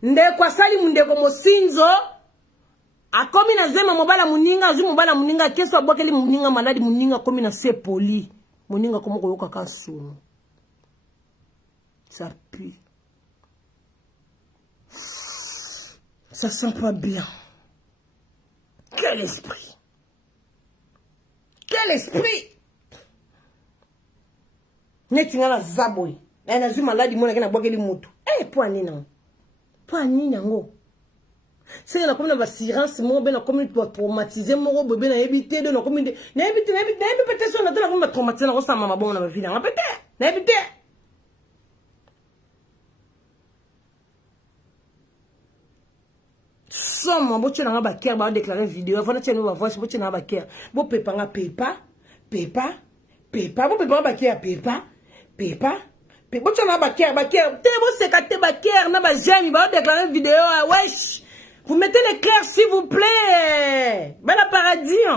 Ndeko asali mundeko mosinzo akomi na zema mobala muninga azu mobala muninga keso abokeli muninga maladi muninga akomi na se poli muninga komo koyoka kansuno. Ça pue. Ça sent pas bien. Quel esprit! Quel esprit! Netinga na zaboy. Na zuma maladi mona kena bokeli mutu. Point nina. Point nina ngo. C'est la commune d'assurance mo ben la commune pour traumatiser mo bébé na éviter de la commune na éviter peut-être sur la commune traumatiser na ça mama bon na vie na peut-être na éviter. Somme boche na ba ker ba déclarer vidéo avant na va voice boche na ba ker bo pepa nga pepa bo pepa ba ker pepa boche na ba ker te bo sekate ba ker na ba jami ba déclarer vidéo wesh vous mettez les clairs s'il vous plaît bala paradis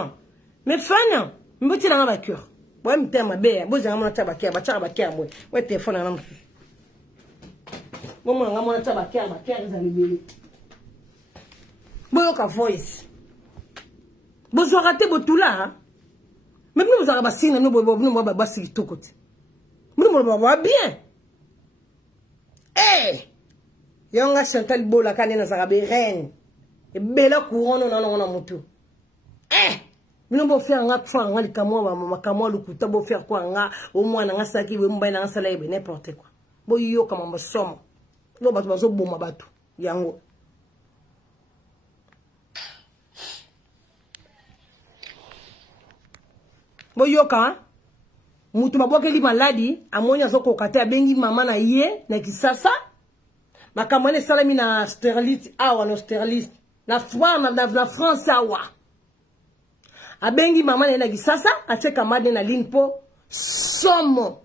mais fan boche na ba ker bo mtema be bo za mona ta ba ker ba boy ouais téléphone na mo nga mona ta ba ker za libeli boyoka voice bozwaka te botula mais bino bozalaka basinga bino babasi kitoko te bino baba bien yonga Chantal Bola kane nazalaka berene ebela couronne na motu bino bofaire nga kufa nga likamwa lukuta bofaire kwa nga omwana nga saki we mbai na nga sala ebe n'importe quoi boyoka mambo somo bo bato bazoboma bato yango boyoka mutu mabokeli maladi amoni azokoka te abengi mama na ye na Kisasa makambo wana esalami na Sterlite awa na Sterlite na France awa abengi mama na ye na Kisasa atie kamade na ligne po somo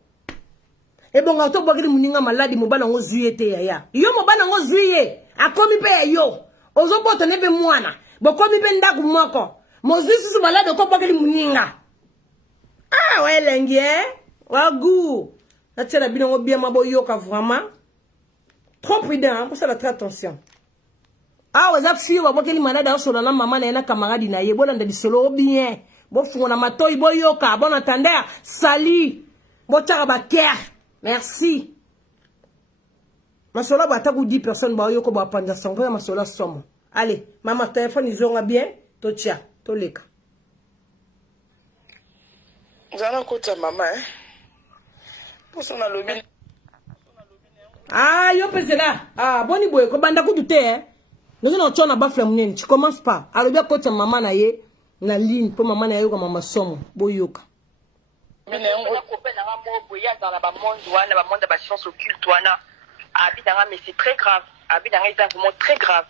ebonga to bokeli muninga maladi mobala ngo zuye te yaya yo mobala ngo zuye akomi pe yo ozobota nebe mwana bokomi pe ndaku moko mozusu maladi ko bokeli muninga ouais lengi wagu natela bino ngo bien maboyoka vraiment trop prudent pour ça la très attention ouais fi wa bokeli malade aso na mama na camarade na ye bolanda bisolo bien bo fungo na matoi boyoka bon attendeur sali bo tara ba ker merci masolo ba taku 10 personnes ba yoko ba panda sango ya masolo somo allez mama téléphone izonga bien to tia to leka Zana kota mama pour son alobi yo pesela boni boye ko banda kudu te nozo na chona ba flem nini tu commences pas alobi kota mama na ye na ligne pour mama na ye ko mama somo boyoka mais on copain na mo boya dans la monde ba science occulte wana mais c'est très grave c'est vraiment très grave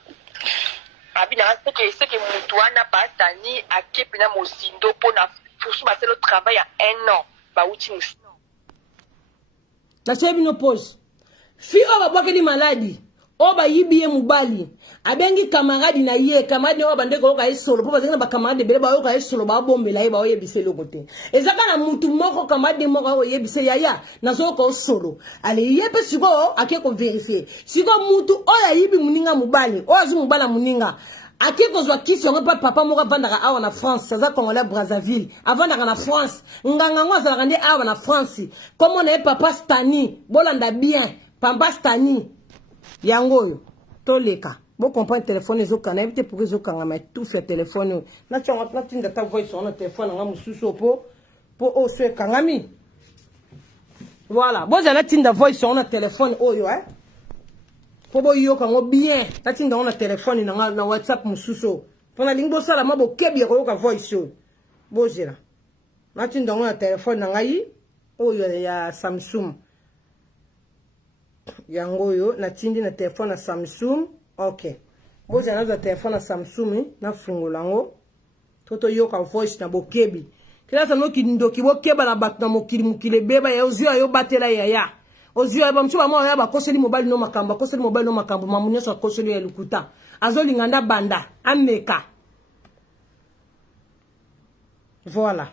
c'est que mutuana pas tani akepina mosindo pona pour le travail à 1 an. Bah, la chèvre no pose. Si on va boire des maladies, on va y bien mubali. Abengi camarade na ye, camarade on va bande ko ka solo. Pour parce que na camarade bele ba ka solo ba bombe la ba yebise le côté. Et ça kana mutu moko camarade moko yebise yaya na zo ko solo. Ale yebe siko ake ko vérifier. Siko mutu oya yibi muninga mubali, o azu mubala muninga. Ake kozwa kisi on pas papa moko vandaka awa na France, ça Congolais Brazzaville, avant na France, nganga ngo azala kande awa na France. Comme on est papa Stani, bolanda bien, papa Stani. Yango yo, toleka. Bon comprendre téléphone ezokana, éviter pour ezokanga mais tout ce téléphone. Na tu on tinda ta voix sur notre téléphone nga mususu po se kangami. Voilà, bon za na tinda voix sur notre téléphone oyo po boyoka ngo bien tatinda on a téléphone na WhatsApp mususu pona lingbo sala mabo kebi ko ka voice yo bozela natinda on a téléphone na ngai oyo ya Samsung yango yo natindi na téléphone na Samsung OK bozela na téléphone na Samsung na fungola ngo toto yoka voice na bokebi kila sanoki kindoki bokeba na bat na mokili beba ya ozio yo batela ya ozio ya bamchuba mo ya bakoseli mobile no makambo mamunyo so akoseli ya lukuta azolinganda banda ameka voilà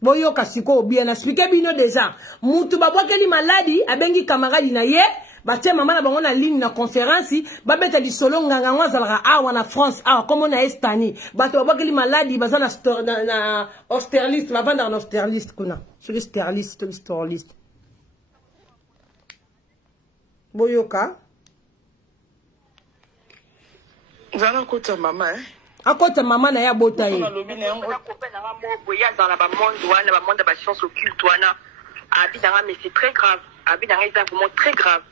boyoka siko bien expliquer bino déjà mutu babwakeli maladi abengi camarade na ye batie mama na bango na ligne na conférence babeta di solo nganga ngwazalaka awa na France awa comme na Estanie bato babwakeli maladi baza na Austerlitz bavanda na Austerlitz kuna sur Austerlitz boyoka Zana kota mama akota mama na ya bota ye on a copain na mo boya dans la monde ba science occulte wana mais c'est très grave c'est vraiment très grave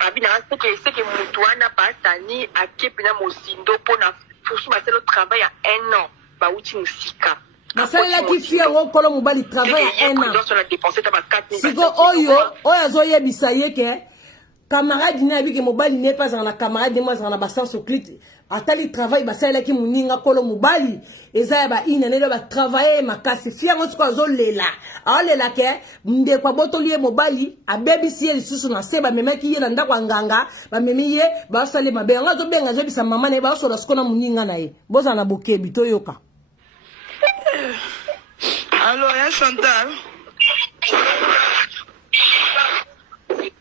c'est que mutuana pas tani akepina mosindo pona pour le travail à 1 an ba uti musika masala ki fia ngo kolo mobali travail à 1 an siko oyo azoyebisa ye ke camarade na biki mobali n'est pas dans la camarade moi dans la bassance occulte atali travail basala ki muninga kolo mobali eza ba inene ba travailler makasi fia ngo siko azolela alela ke mde kwa botolie mobali abebisi ye lisusu na seba memaki ye na ndako nganga ba memi ye ba sale mabe ngazo benga zo bisa mama ne ba so da siko na muninga na ye boza na bokebi to yoka Allô, ya Chantal.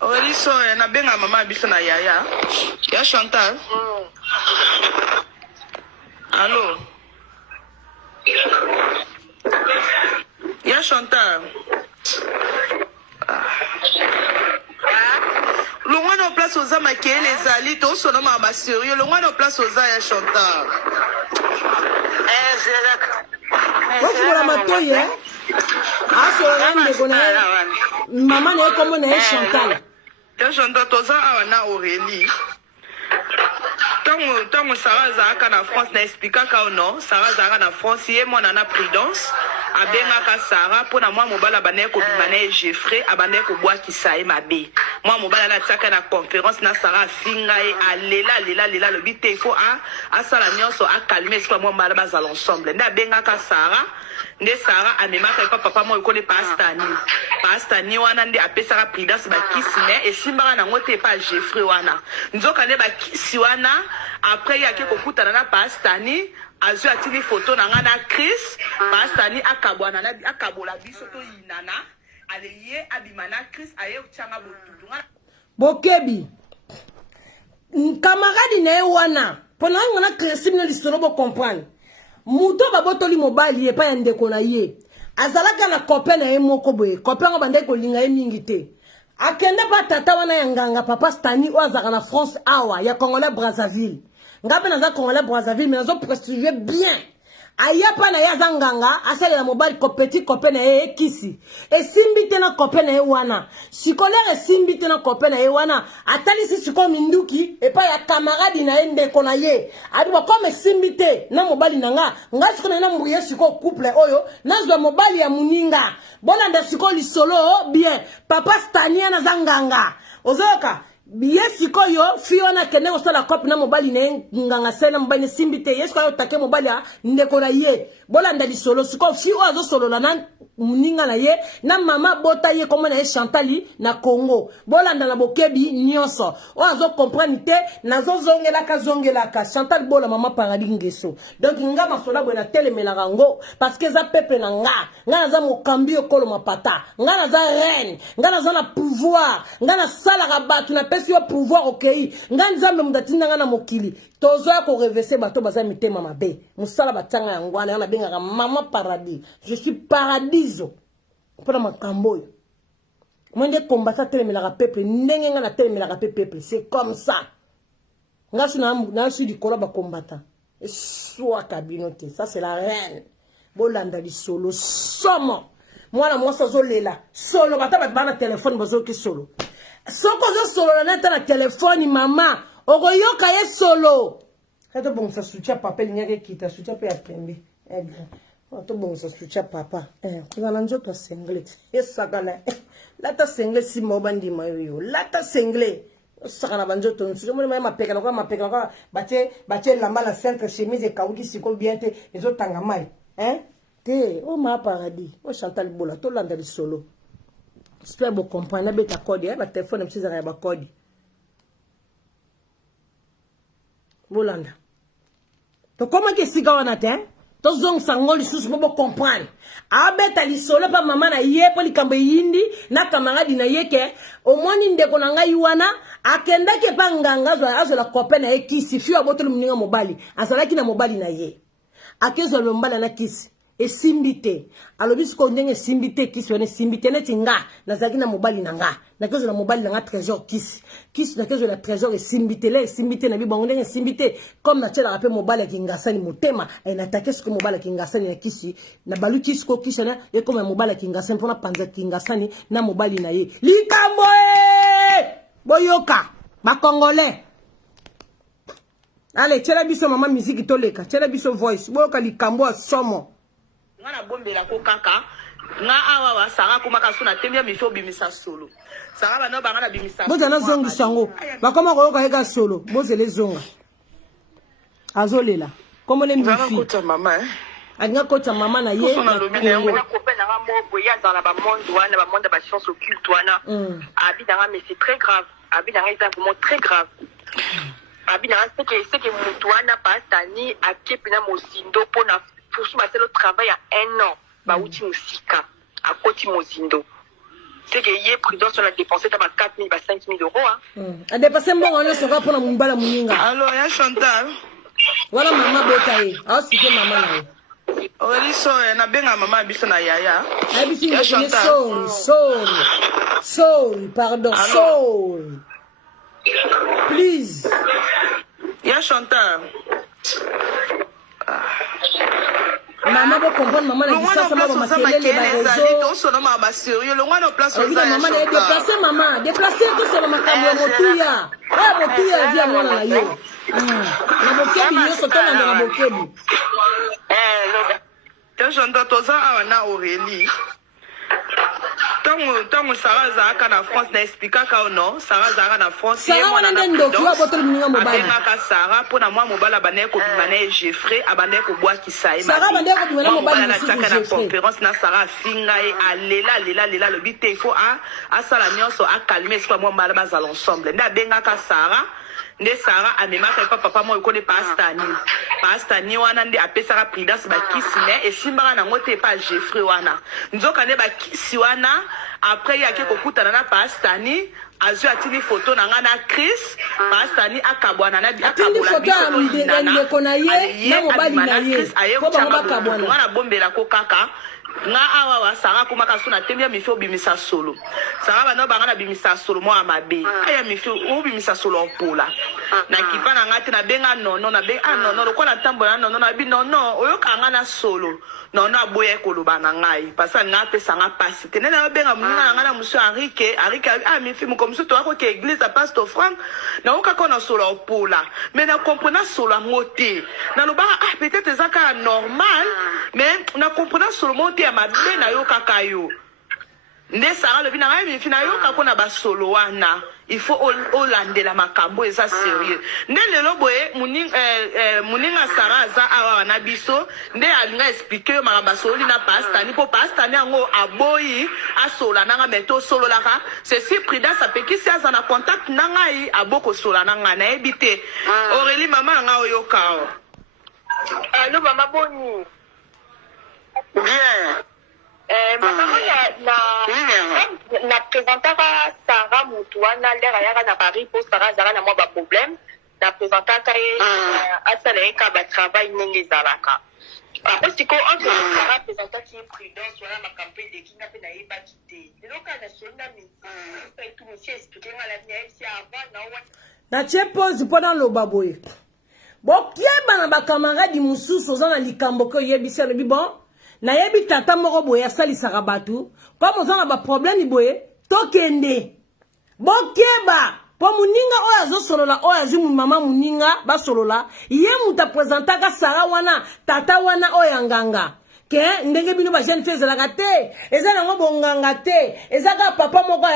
Oriso na benga mama biso na yaya. Ya Chantal. Allô? Ya Chantal. Longa na place aux âmes qui les alliés, tout son nom à sérieux. Longa na place aux âmes ya Chantal. Vous la matoye, hein? Ah, sur la de connaître. Maman n'est comme on est Chantal. Ya Chantal, tous awana Aurélie. Tant Sarah Zaka na France na expliqué ka non, Sarah Zaka na France yé moi na prudence. Abengaka Sarah pour na moi mobala banaye ko bimane Jeffrey abanaye ko bois ki sae mabe. Moi mobala na tsaka na conférence na Sarah finga e alela le bité il faut a sala nyonso a calmer soit moi mobala bazala ensemble. Nda bengaka Sarah nde Sarah amemaka papa moi ko le pastani wana nde apesaka prudence ba kisine et simbaka na ngote pa Jeffrey wana. Nzoka ne ba kisi wana après ya ke kokutana na pastani azu atili photo na ngana Chris pastani akabwana na akabola biso to inana aleye abimana Chris aye uchanga botutu bokebi camarade na wana pona ngana Chris na lisolo bo comprendre muto babotoli mobile ye pa ya ndeko na ye azalaka na copain na ye moko boye copain ngo bande ko linga ye mingi te akenda pa tata wana ya nganga papa Stani o azaka na France awa ya Congolais Brazzaville ngabe na za Congolais Brazzaville mais nazo prestigieux bien aya pa na ya za nganga asale na mobile kopeti copain na ye kisi e simbite na copain na ye wana sikolere simbite na copain na ye wana atali si siko minduki e pa ya camarade na ye ndeko na ye adiba comme simbite na mobile nanga nga siko na mbuye siko couple oyo nazwa mobile ya muninga bona nda siko lisolo bien papa Stania na za nganga ozoka biesi koyo fiona kende ko sala cop na mobali ne nganga sena mobali simbite yesko ayo take mobali a ndeko na ye bolanda li solo siko fi o azo solo na muninga na ye na mama bota ye comme na Chantali na Congo bolanda na bokebi nyonso o azo comprendre te nazo zongela ka Chantal bola mama paradis ngeso donc nga masola bona telemela rango parce que za pepe na nga za mokambi okolo mapata nga za reine nga za na pouvoir nga na sala rabatu na pesi yo pouvoir okay nga nzambe mudatinda nga na mokili tozo ko reverser bato baza mitema mabe musala batanga yangwana na benga mama paradis je suis paradiso pour makambo yo mwende combattre telemela peuple ndenge nga na telemela peuple c'est comme ça nga na suis du kola ba combattant et soit kabinote ça c'est la reine bolanda di solo somo mwana mwasa zolela solo bata bana téléphone bazo ki solo soko zo solo na ta na téléphone mama okoyoka ye solo kato bon sa soutien papa linyake kita soutien pe ya pembe to bon sa soutien papa kuna njoka singlet esakala lata singlet si mobandi mayo lata singlet sakana banjoto nsujo mo mapeka kwa bache lamba na centre chemise e kauki siko bien te ezotanga mai te o ma paradis o Chantal bola to landa li solo j'espère vous comprendre beta code ba téléphone msiza ya ba code bolanda to comment que sika wana te to zong sangoli susu bo comprendre abeta li solo pa mama na ye po likambo yindi na camarade na yeke au moins ndeko na ngai wana akenda ke pa nganga zo la copain na ye kisi fi abotolo muninga mobali azalaki na mobali na ye akezo le mbala na kisi e simbite alobi siko ndenge simbite kisi wana simbite neti nga nazaki na mobali na nga nakezo na mobali na nga trésor kisi nakezo la trésor e simbite le simbite na bibongo ndenge simbite comme na tshela rape mobali ki ngasani motema e na take siko mobali ki ngasani na kisi na balu kisi ko kisi na e comme mobali ki ngasani pona panza ki ngasani na mobali na ye likambo boyoka ba congolais. Allez, tshela biso mama musique toleka tshela biso voice boyoka likambo somo ngana bombela ko kaka nga awa wa Sarah komaka sona temia mifo bimisa solo Sarah bana bangana bimisa boza na zongi sango bakoma koyoka yeka solo bozele zonga azolela komo le mbifi kota mama alinga kota mama na ye na copain na mo boya dans la monde wana ba monde ba science occulte wana abi dans mais c'est très grave abi dans est vraiment très grave abi dans c'est que mutuana pastani akepina mosindo pona pour ce le travail à 1 an ba uti musika à koti mozindo c'est que yé prudence on a dépensé ta 4 000 ba 5 000 euros a dépensé bon on est sur pour na mbala muninga alors ya Chantal Wana mama botaye. Expliquer maman na ye. Aurélie so na benga maman biso na yaya. Abisi ngene sorry, pardon, sorry. Please. Ya chanteur. Maman va comprendre, maman a dit ça, ça m'a maquillé les réseaux. Tout maman ba sérieux, le mois en place aux maman a déplacé maman, déplacé tout sur ma caméra motuya. Ah motuya via moi na yo. Na bokebi yo sotona na bokebi. Ya chanteur toza awana Aurélie. Tant Sarah Zaka na France na expliquer ka non Sarah Zaka na France Sarah wana ndendo kiwa botolo minga mobala ka Sarah pona mwa mobala bane ko bimane Jeffrey abane ko bwa kisaye Sarah bande ko bimane mobala na taka na conférence na Sarah finga e alela le bite il faut a sala nyonso a calmer soit mwa mbala bazala ensemble nda benga ka Sarah nde Sarah amemaka papa mo ikone pastani wana nde apesaka prudence bakisi mais esimbaka nango te pa Jeffrey wana nzoka nde bakisi wana après yake kokutana na pastani azwi atili photo na nga na Chris pastani akabwana na akabola biso na mobali na ye po bango bakabwana wana bombela ko kaka nga awa wa Sarah komaka sona tembia mifio bimisa solo Sarah bana bangana bimisa solo mo amabe aya mifio ubimisa solo mpola na kipana ngati na benga nono na be nono lokola tambola nono na bi nono oyoka nga na solo nono aboye koloba na ngai pasa nga pesa nga pasi tenena benga muninga nga na musu Henrique mifio mukomsu to ako ke église a pasteur Frank na oka kona solo mpola mais na comprendre solo ngote na lobaka peut-être ezaka normal mais na comprendre solo mote ya mabe na yo kaka yo nde Sarah le bina ngai mifina yo kako na basolo wana il faut olandela makambo eza sérieux nde lelo boye muninga Sarah aza awa na biso nde alinga expliquer makambo basoli na pastani po pastani yango aboyi asola nanga meto solo laka ceci prudence apekisi aza na contact na ngai aboko sola nanga na ebite Aurélie mama nga oyoka allo mama boni bien maman na présentaka Sarah Moutouana l'air ayaka na Paris pour Sarah Zara na moi ba problème na présentaka ye asala ye ka ba travail ndenge ezalaka après siko entre Sarah présentaki prudence wana makambo edekinga mpe na ye bakite eloko na sonda misi tout monsieur expliquer nga la vie si avant na wa na tie pose pendant le baboye bokieba na bakamaradi mosusu oza na likambo ko yebisi alobi bon nayebi tata moko boye asalisaka bato comme oza na baproblème boye tokende bokeba po muninga oyo azosolola oyo azwi mama muninga basolola ye mutu apresentaka Sarah wana tata wana oyo anganga ke ndenge bino ba jeune fille ezalaka te eza nango bonganga te ezaka papa moko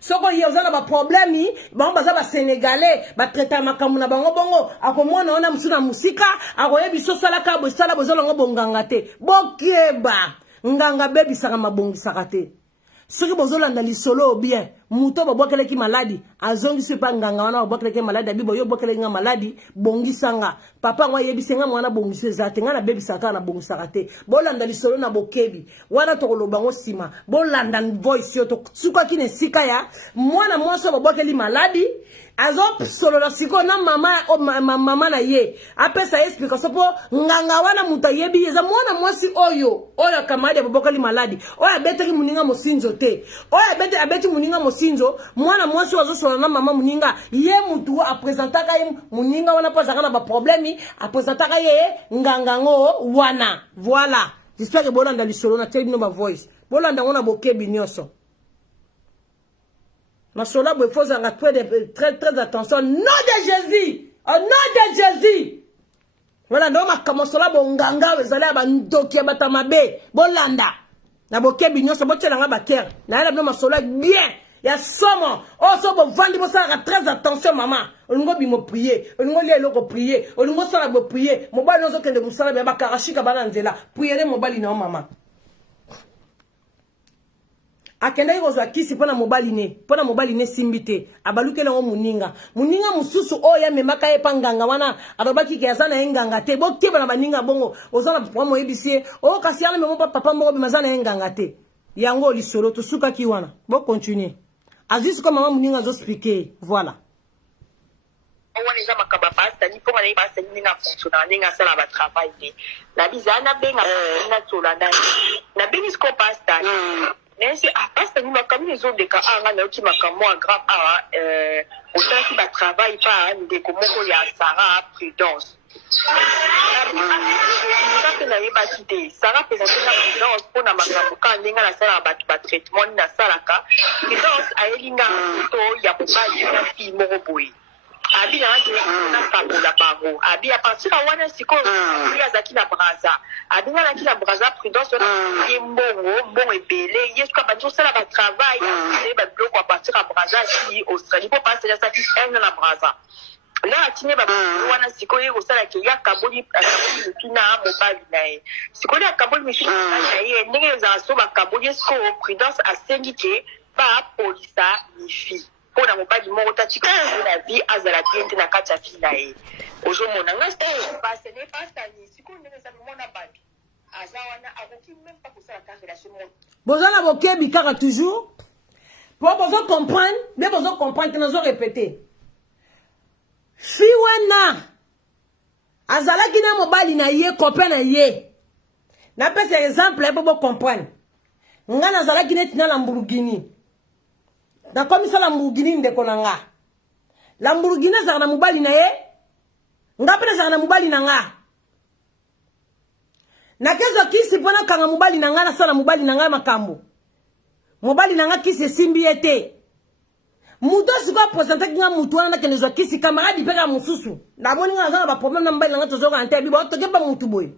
soko ye oza na baproblème bango baza basénégalais batraita makambo na bango bongo akomona ona mosu na musika akoyebi so salaka bosala bozolongo bonganga te bokeba nganga bebisaka mabongisaka te soki bozolanda lisolo bien muto babwakeleki maladi azongisi pa nganga wana babwakeleki maladi abi boyo bwakeleki nga maladi bongisanga papa ngo yebisenga mwana bongisi ezate nga na bebisaka na bongisaka te bolanda lisolo na bokebi wana tokoloba ngo sima bolanda voice yo to sukaki ne sika ya mwana mwasi babwakeli maladi azo solo la siko na mama na ye apesa explication po nganga wana muta yebi eza mwana mwasi oyo kamadi babokali maladi oyo abeteki muninga mosinzo te oyo abeti muninga mosinzo mwana mwasi wazo solo na mama muninga ye mutu apresentaka ye muninga wana po azaka na ba problème apresentaka ye nganga ngo wana voilà j'espère que bolanda lisolo na teli no ba voice bolanda ngona bokebi nyoso Masola il faut très attention. Nom de Jésus. Au nom de Jésus. Voilà, non, ma kamosola bonganga, vous allez à Bandoki, à Batamabe, Bolanda. Na boke bignon, ça botte la bater. Na la masola bien. Il y a somme. Oh, ça bon vendre, vous savez, très attention, maman. On va bien me prier. On va aller le prier. On va ça la prier. Mon bal nous aucun de vous savez, mais bakarachi kabananzela. Priez mon bal non, maman. Akenda yozwa kisi pona mobali ne simbite abalukela ngo muninga mususu oya memaka ye panganga wana arobaki ke azana enganga te bokeba na baninga bongo ozana promo ebisie o kasiana memo papa moko bimazana enganga te yango lisolo to suka ki wana bo continuer azis comme maman muninga zo expliquer voilà on les a makaba pasta ni pour aller pasta ni na fonctionner ni na sala ba travail ni na bizana benga na tolanda na bengi sko pasta mais c'est pasta ni makami les autres de ka anga na ki makamo grave au temps qui va travailler pas de comment il y a Sarah Prudence Sarah présente la prudence pour na makambo quand ndinga na sala ba traitement na sala ka prudence ayelinga to ya mobali na fi moko boy abi na kabola bango abi à partir de wana siko il azaki na braza abi na ki na braza prudence na mbongo ebele yeska banjo sala ba travail et ba bloc à partir de braza si Australie pour passer ça qui est na braza là tine ba wana siko ye osala ke ya kaboli na mobali nae siko ya kaboli mifiki na ye ndenge za so ba kaboli siko prudence asengi ke ba polisa mifi pour la mobile moko tatika la vie azala bien na kati ya fina ye ozomona ngasta passe ne passe ni sikonde za mona babi azawana akoki même pas kusala ta relation mon bozana bokebi kaka toujours pour bozo comprendre mais bozo comprendre que nous répéter si wena azala kina mobile na ye copain na ye na pese exemple pour bo comprendre ngana azala kina tina Lamborghini na komi sa Lamborghini ndeko na nga Lamborghini za na mobali na ye ngapena za na mobali na nga na kezo kisi pona kanga mobali na nga na sala mobali na nga makambo mobali na nga kisi simbi ete muto siko presenter kinga mutu wana ke lezo kisi camarade peka mususu na moni nga za ba problème na mobali na nga tozo ka ante bi ba to ke ba mutu boy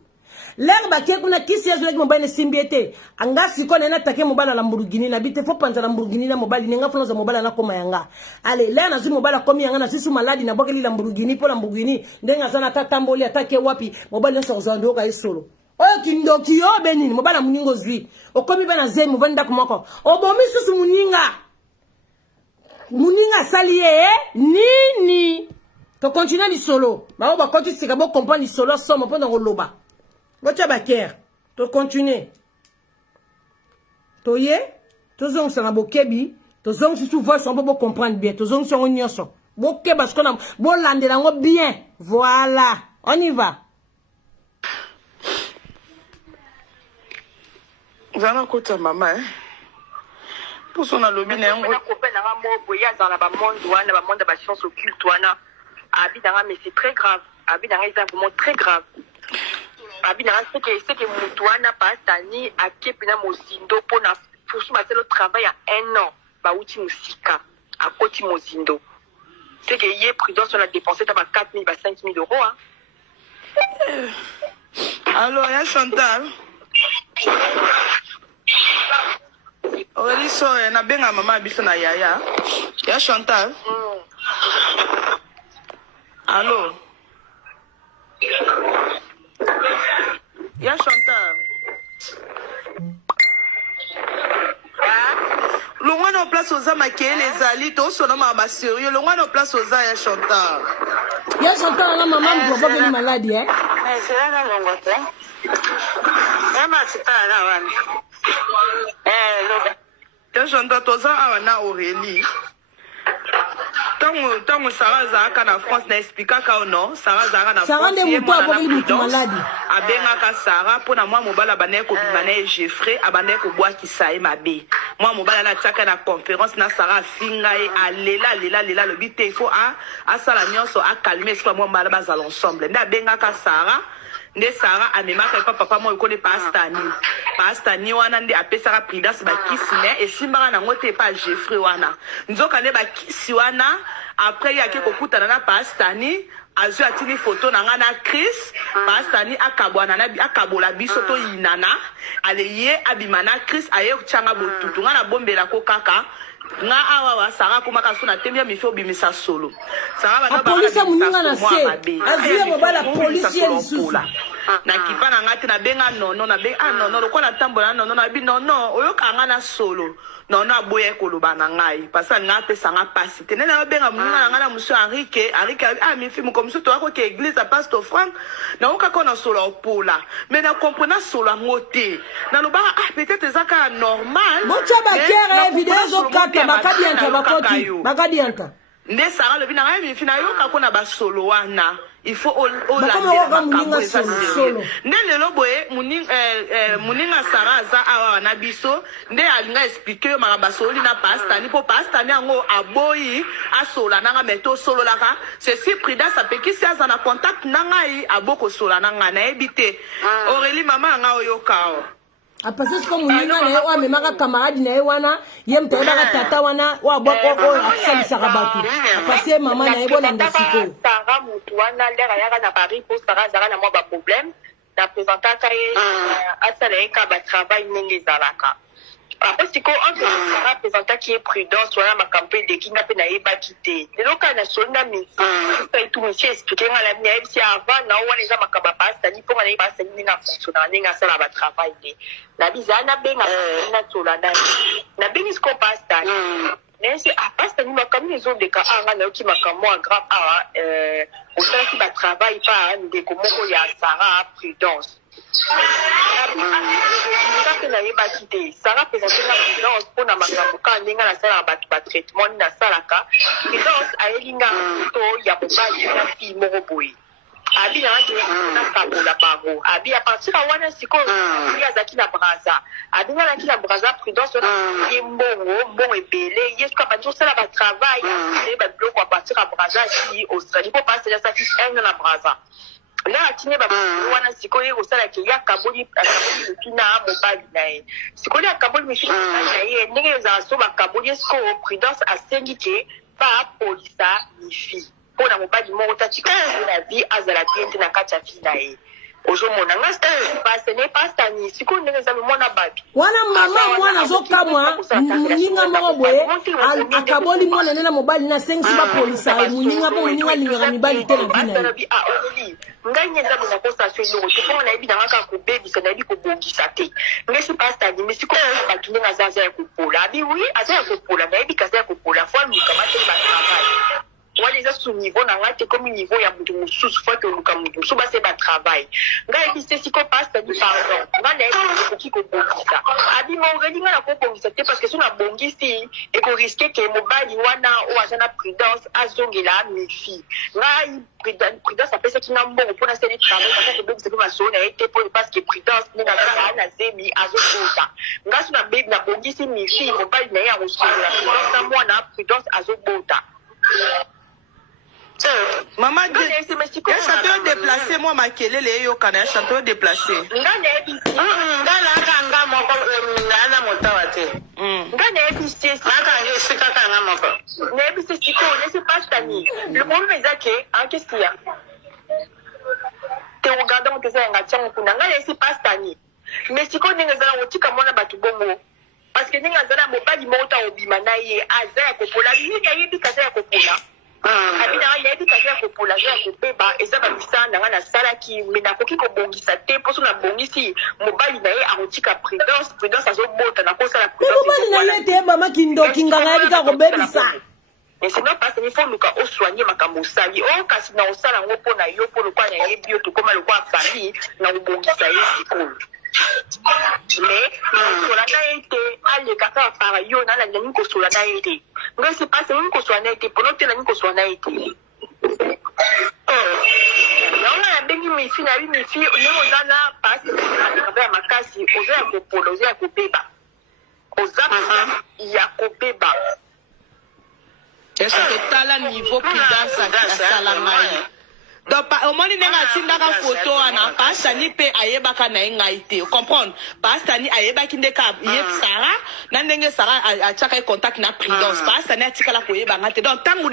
l'air ba ke kuna kisi yezo ki mobali na simbi ete anga siko na take mobali na Lamborghini na bite fo panza Lamborghini na mobali nga fona za mobali na koma yanga ale l'air na zi mobali komi yanga na sisu maladi na bokeli Lamborghini po Lamborghini ndenga sana tatamboli atake wapi mobali so zondo ka isolo oyo kindoki yo benini mobali muningo zwi okomi bana zemu vanda kumako obomi susu muninga salié nini to continuer ni solo ba ba ko tu sika bo comprendre ni solo somo po na loba bocha baker to continuer to ye to zong sana bokebi to zong susu voix on bo comprendre bien to zong son nyonso boke parce qu'on a bo landela ngo bien voilà on y va. Zana kota mama pour son lobby na ngo copain na mo boya dans la monde wana ba monde ba science occulte wana abi na mais c'est très grave abi na c'est vraiment très grave abi na c'est que mutu wana pasani akepi na mozindo pona poursuivre le travail à 1 an ba uti musika à koti mozindo c'est que hier prudence on a dépensé ta 4 000 ba 5 000 euros hein. Alors ya Chantal Aurélie so na benga mama biso na yaya ya Chantal Allô ya Chantal Longa na place aux amakele les ali to so na mama sérieux longa na place aux ya Chantal La maman ne peut pas malade hein c'est là longa toi c'est pas là wana ya Chantal toza awana Aurélie Tango Sarah Zaka na France na expliquer ka non Sarah Zaka na France c'est malade abenga Sarah pona moi mobala banaye ko bimana Jeffrey abanaye ko boa kisaye mabe moi mobala na tsaka na conférence na Sarah finga e alela le bité il faut a sala nyonso a calmer soit moi mobala bazala ensemble nda benga ka Sarah nde Sarah amemaka papa moi ko ne pastani wana nde apesaka prudence ba kisine et simbaka nango te pa Jeffrey wana nzoka ne ba kisi wana après yake kokutana na pastani azu atini photo na ngana Chris pastani akabwana na akabola biso to inana aleye abimana Chris aye changa botutu ngana bombela ko kaka nga awa Sarah komaka sona tembia mifo bimisa solo Sarah bana police muninga na se azuya mobala police yelisusu na kipana ngati na benga nono na be nono lokola tambola nono na bi nono oyoka nga na solo nono aboye koloba na ngai pasa nga pesa nga pasi tene na benga muninga nga na muso Henrique mi fi mu komiso to ako ke église a pasteur Frank na oka kona solo opola mais na comprendre solo ngote na loba peut-être ezaka normal mocha bakere vidéo zo kata bakadianta bakoti bakadianta nde Sarah lebi na ngai mi fina yo kakona ba solo wana il faut olandela makambo eza solo nde lelo boye muninga Sarah aza awa na biso nde alinga expliquer yo makambo solo na pastani po pastani yango aboyi asola nanga meto solo laka ceci Prudence apekisi aza na contact na ngai aboko sola nanga na ebite Aurélie mama nga oyokao apase siko muninga na ye wa memaka camarade na ye wana ye mto yebaka tata wana wa boko akisalisaka bato apase mama na ye bolanda sikoyo Sarah mutu wana lera yaka na Paris po Sarah azaka na mwa baproblème na présentaka ye asala ye ka batravail ndenge ezalaka après siko entre Sarah présentaki ye Prudence wana makambo elekinga mpe nayebaki te lelo kaka na soli na misi tu misi explike nga la nayebisi avant na wana eza makambo apasani mpo nga nayebi pasani ndenge afonctionnaka ndenge asala batravail te nabiza nabenga nasola nabengi siko pastani nayesi apastani makambo ezodeka anga nayoki makambo ya grave awa osalaki batravail pa ndeko moko ya Sarah Prudence mpe nayebaki te Sarah présente na Prudence mpona makambo kaka ndenge nasalaka bato batraitement nini nasalaka Prudence ayelinga foto ya mobali na fille moko boye abi nakabola bango abi apartir ya wana sikoyo ye azalaki na braza abi nga naki na braza Prudence wana ye mbongo ebele ye soki abandi osala batravail ye babiloko apartir ya braza asi Australie mpo pasi asaki 1 na braza là atine babolo wana sikoyo osalaki ya kaboli mifi na mobali na ye sikoyo ya kaboli mifi na mobali na ye ndenge ezala so bakaboli sikoyo Prudence asengi ke baapolisa mifi mpo na mobali moko tatika na vie azala bien te na kati ya vie na ye ozomona ngasene pastani sikoyo ndenge eza mwana babi wana mama mwana azokamwa muninga moko boye akaboli mwana nena mobali na sengisi bapolisa muninga mpo muninga alingaka mibali te na vie na ye ngai nyeza bona kostation eloko te mpo nayebi nanga kaka kobebisa nayebi kobongisa te ngesi pastani mais sikoyo bato ndenge aza ya kopola abi wi aza ya kopola nayebi kaza ya kopola fo alukama te batravail wana eza su niveau na ngai te komi niveau ya moto mosusu fo ake oluka moto mosusu base batravail ngai yebi se siko pastani pardon ngai nayebi ekoki kobongisa abi maureli ngai nakobongisa te parce que so nabongisi ekoriske ke mobali wana oyo aza na Prudence azongela mifi ngai Prudence apesaki nga mbongo mpona seli travail parce que bebisa mpe masolo na ye te mpo parce que Prudence ndenge azala na zemi azobota ngai so nabongisi mifi mobali na ye akosolola Prudence na mwana Prudence azobota Maman, un chanteur déplacé, moi, ma kélé, les yokana, un chanteur déplacé. Le problème est que, qu'est-ce qu'il y a? Tu regardes mon tessin, c'est pas stani. Mais si on est dans le tika mona batubongo, parce que nous avons mobile mota obimana ye, aza kopola, ni yayebi kaza ya kopola. Abi na yayebi kaza ya kopola, ya kopeba, eza ba misana nga na salaki, mais na koki ko bongisa te, poso na bongisi mobile na ye arotika Prudence azobota na kosa la Prudence. Mobile na ye te mama kindoki nga yayebi ka ko bebisa. Mais c'est non parce qu'il faut nous soigner makambo sali. Oh kasi na osala ngo pona yo pona kwa na yebi yo to koma le kwa famille na ubongisa ye sikolo. Mais sola na été aller kaka para yo na nani ko sola na été. Ngo c'est pas c'est ko sola na été pour noter nani ko sola na été. Na bengi mi fi na mi fi ni ozana passe na makasi oza ko polo oza ko beba. Oza ya ko beba. Est-ce que tu as le niveau Prudence à Salamai? Donc, au moment où tu as une photo, Pastani peut ayebaka na ngaite. Comprendre? Pastani ayebaki ndeka yeb Sarah, nandenge Sarah a chaka contact na Prudence. Pastani a tika la koyeba ngate. Donc, tant que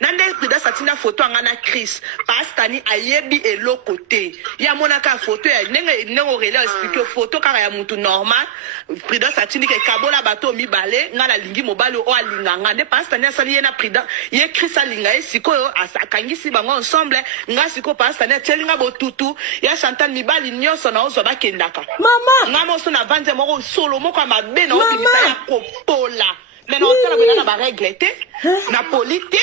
nande Prudence a tina photo ngana Chris, Pastani ayebi elo côté. Ya monaka photo ya nenge Aurélie expliquer photo kaka ya mutu normal. Prudence a tina ke kabola bato mibale ngana lingi mobalo o alinga ngande Pastani asali ye na Prudence. Ye Chris alinga ye sikoyo asakangisi bango ensemble. Ngasiko Pastani telinga botutu ya Chantal mibali nyonso na ozo bakendaka mama ngamo so na vanje moko solo moko mabe na obimisa ya kopola mais na otala bena ba règle te na polite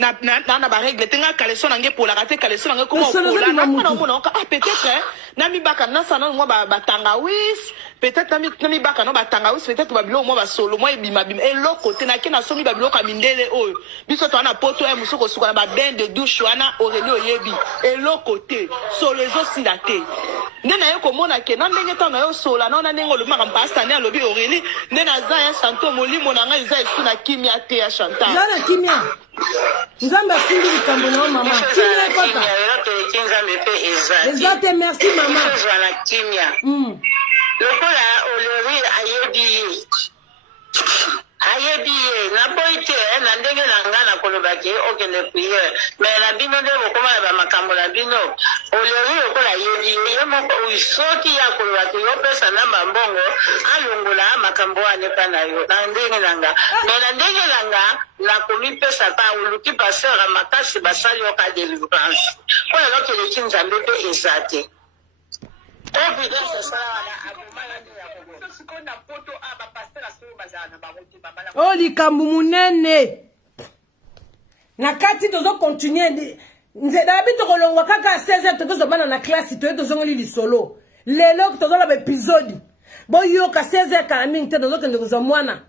na ba règle te nga kaleso na nge pola kate kaleso na nge ko pola na mona mona peut-être nami baka nasa na moi batangawis peut-être nami baka no batangawis peut-être babilo moi ba solo moi bima bima eloko te na kina somi babilo ka mindele oyo biso to na poto e musuko suka na ba bain de douche wana Aurélie oyebi eloko te solo ezo sila te ndena yo komona ke na ndenge tano yo sola na ndenge olobima mpasta ne alobi Aurélie ndena za ya Chantal molimo na nga eza esu na kimia te ya Chantal zana kimia nzamba sindi likambo na mama kimia kota exacte merci mama lokola Aurélie ayebi na boite na ndenge na nga na kolobaki okende priere mais na bino nde bokoma na makambo na bino Aurélie lokola ayebi ye moko soki ya kolobaki yopesa na mbongo alongola makambo wane pa na yo na ndenge na nga mais na ndenge na nga na komipesa ta oluki pasteur makasi basali yo ka délivrance po lelo keleki nzambe mpe eza te oh likambo munene na kati tozo continuer nze dabi to kolongwa kaka 16h tozo bana na classe to zongoli lisolo lelo tozo la episode boyo ka 16h ka mingi te tozo kende ko mwana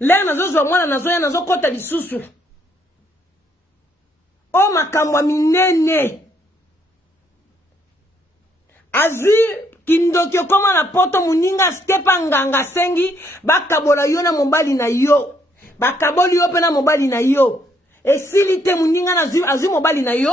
le nazo zo mwana nazo ya nazo kota lisusu o makambo minene azi kindoki koma na poto muninga stepa nganga sengi bakabola yo na mobali na yo bakaboli yo pe na mobali na yo esilite muninga na azi mobali na yo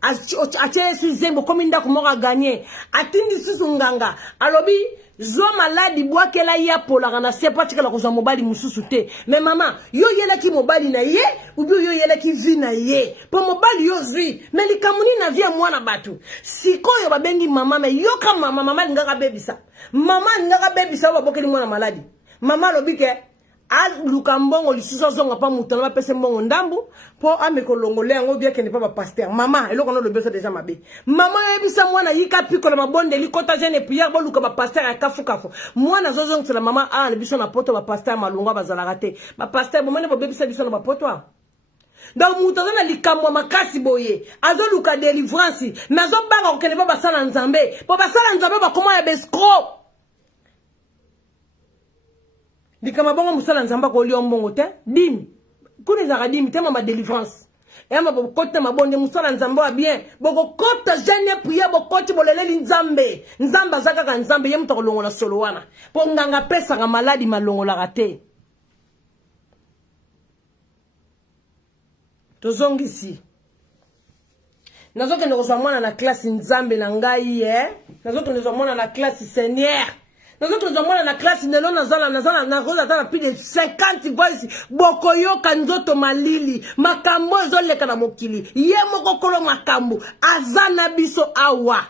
ache su zembo komi ndako moko gagner atindi susu nganga alobi zo maladi bwakela ya polaka na sepa tikala kozwa mobali mususu te mais mama yo yelaki mobali na ye ubi yo yelaki vi na ye po mobali yo zi mais likamuni na vie mwana batu sikoyo babengi mama mais yo ka mama ngaka bebisa mama ngaka bebisa babokeli mwana maladi mama lobike a lukambongo lisusu zonga pa mutana ba pese mbongo ndambu po amekolongole yango bia kende pa ba pasteur mama eloko no lobeso déjà mabe mama yebisa mwana yika piko na mabonde likota jeune prière bo luka ba pasteur ya kafu mwana zozonga tsela mama a lebiso na poto ba pasteur malunga bazalaka te ba pasteur bo mene bo bebisa biso na ba poto donc mutana na likambo makasi boye azo luka délivrance mais azo banga kokende pa basala nzambe po basala nzambe ba koma ya bescro Dikama bongo musala nzamba ko liyo mbongo te dim kuni za dim te mama délivrance e ma bo kote mabonde musala nzamba bien boko kote jeune prier bo kote boleleli nzambe nzamba zaka ka nzambe ye mutako longola solo wana po nganga pesa ka maladi malongola rate tozongisi nazoke ndozwa mwana na classe nzambe na ngai nazoke ndozwa mwana na classe seigneur Nous autres nous avons la classe de l'on na plus de 50 voices bokoyo kanzoto malili makambo zoleka na mokili ye moko kolo makambo azana biso awa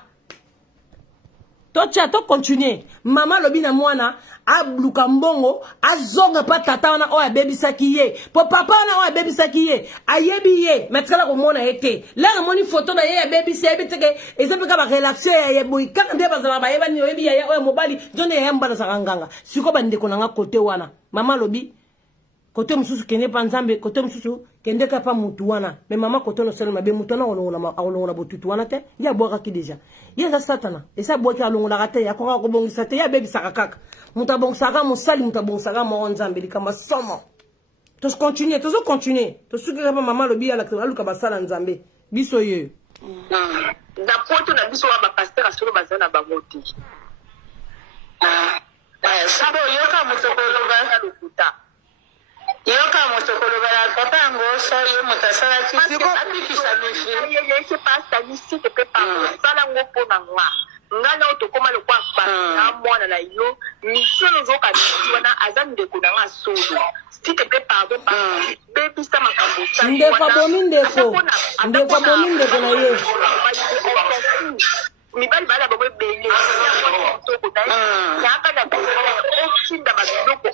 to continuer mama lobi na mwana abluka mbongo azonga pa tata wana o abebisaki ye po papa wana o abebisaki ye ayebi ye metkala ko mona ete la moni photo na ye abebisi ebiteke ezembe ka ba relaxer ye boy kaka nde bazala ba yeba ni oyebi ya o mobali jone ya mbana sakanganga siko ba ndeko nanga kote wana mama lobi kote mususu kende pa nzambe kote mususu kende ka pa mutu wana mais mama kote no selo mabe mutu na olongola botutu wana te ya boaka ki deja yeza satana esa boaka alongola rate ya ko bongisa te ya bebisaka kaka mutabongisa mosali mutabongisa mo nzambe likamba somo to continuer to suka pa mama lobi ala aluka basala nzambe biso ye na poto na biso wa ba pasteur asolo bazana bangoti sabo yoka mutokolo bana lukuta yoka mutokolo bana papa ngoso ye mutasala kisiko apikisa mishi ye se pasta mystique pe pa sala ngopo na ngwa ngana otokoma le kwa pa na mwana na yo mission zo ka wana azande ko na solo si te plaît pardon baby ça ma kambusa ndeko bomi ndeko na ye mi bali bala babo bele so ko dai ya ka da okinda ba loko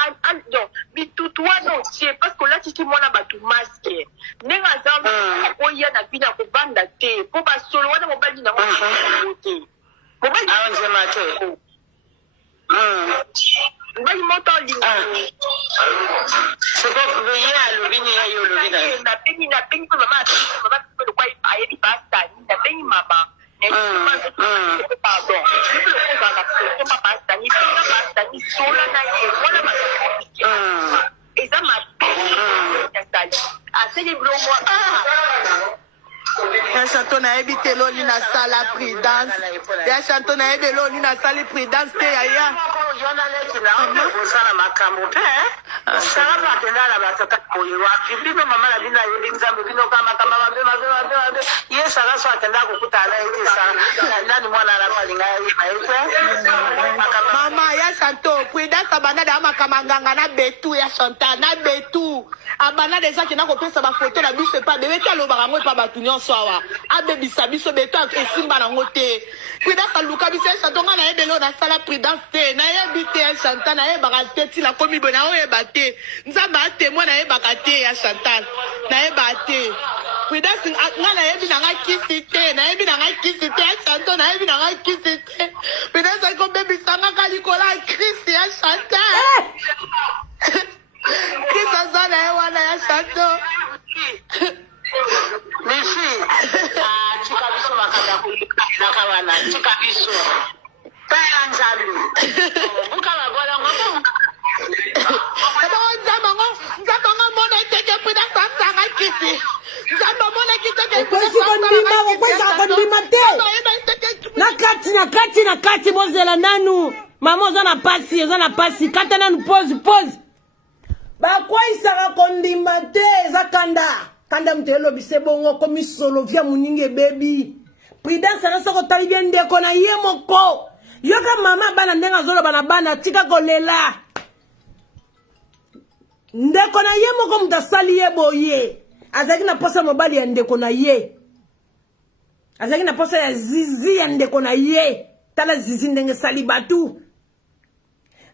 an do bitutwa no tie parce que là tu mona ba tu masque nenga zamba ko ya na bina ko banda te ko ba solo wana mo bali na mo te mo bali awanze mate bali moto lingo c'est ko veiller à l'obini ya yo l'obina na peni ko mama ko kwa ayebi pasta na peni mama Pardon. Ya chanton na yebi te lo ni na sala prudence. Ya chanton na yebi lo ni na sala prudence te yaya. Mama ya chanton prudence abana da makamanganga na betu ya chanton na betu. Abana des gens qui n'ont pas sa photo la biche pas bébé talo barango pas batunyo soa abebisa biso beto esimba na ngote prudence aluka biso chantonga na ebelo na sala prudence te na yebite ya chantal na yebaka ti la komi bona o yebate nzamba témoin na yebaka te ya chantal na yebate prudence nga na yebi na nga kisi te na yebi na nga kisi te ya chantal na yebi na nga kisi te prudence ko bebisa nga kalikola Christ ya chantal Kisa sana wana ya chantal Merci. Chika biso makanda kulika kawana. Chika biso. Paya nzambi. Buka mabola ngoko. Nzamba mona iteke pida sanga kisi. Nzamba mona kiteke na kati bozela nanu. Mama oza na pasi kata nanu pause. Bakwaisaka kondima te eza kanda mtelo bise bongo komi solo via muninge baby prudence na soko tali bien ndeko na ye moko yoka mama bana ndenga zolo bana tika kolela ndeko na ye moko mtasali ye boye azaki na posa mobali ya ndeko na ye azaki na posa ya zizi ya ndeko na ye tala zizi ndenge sali batu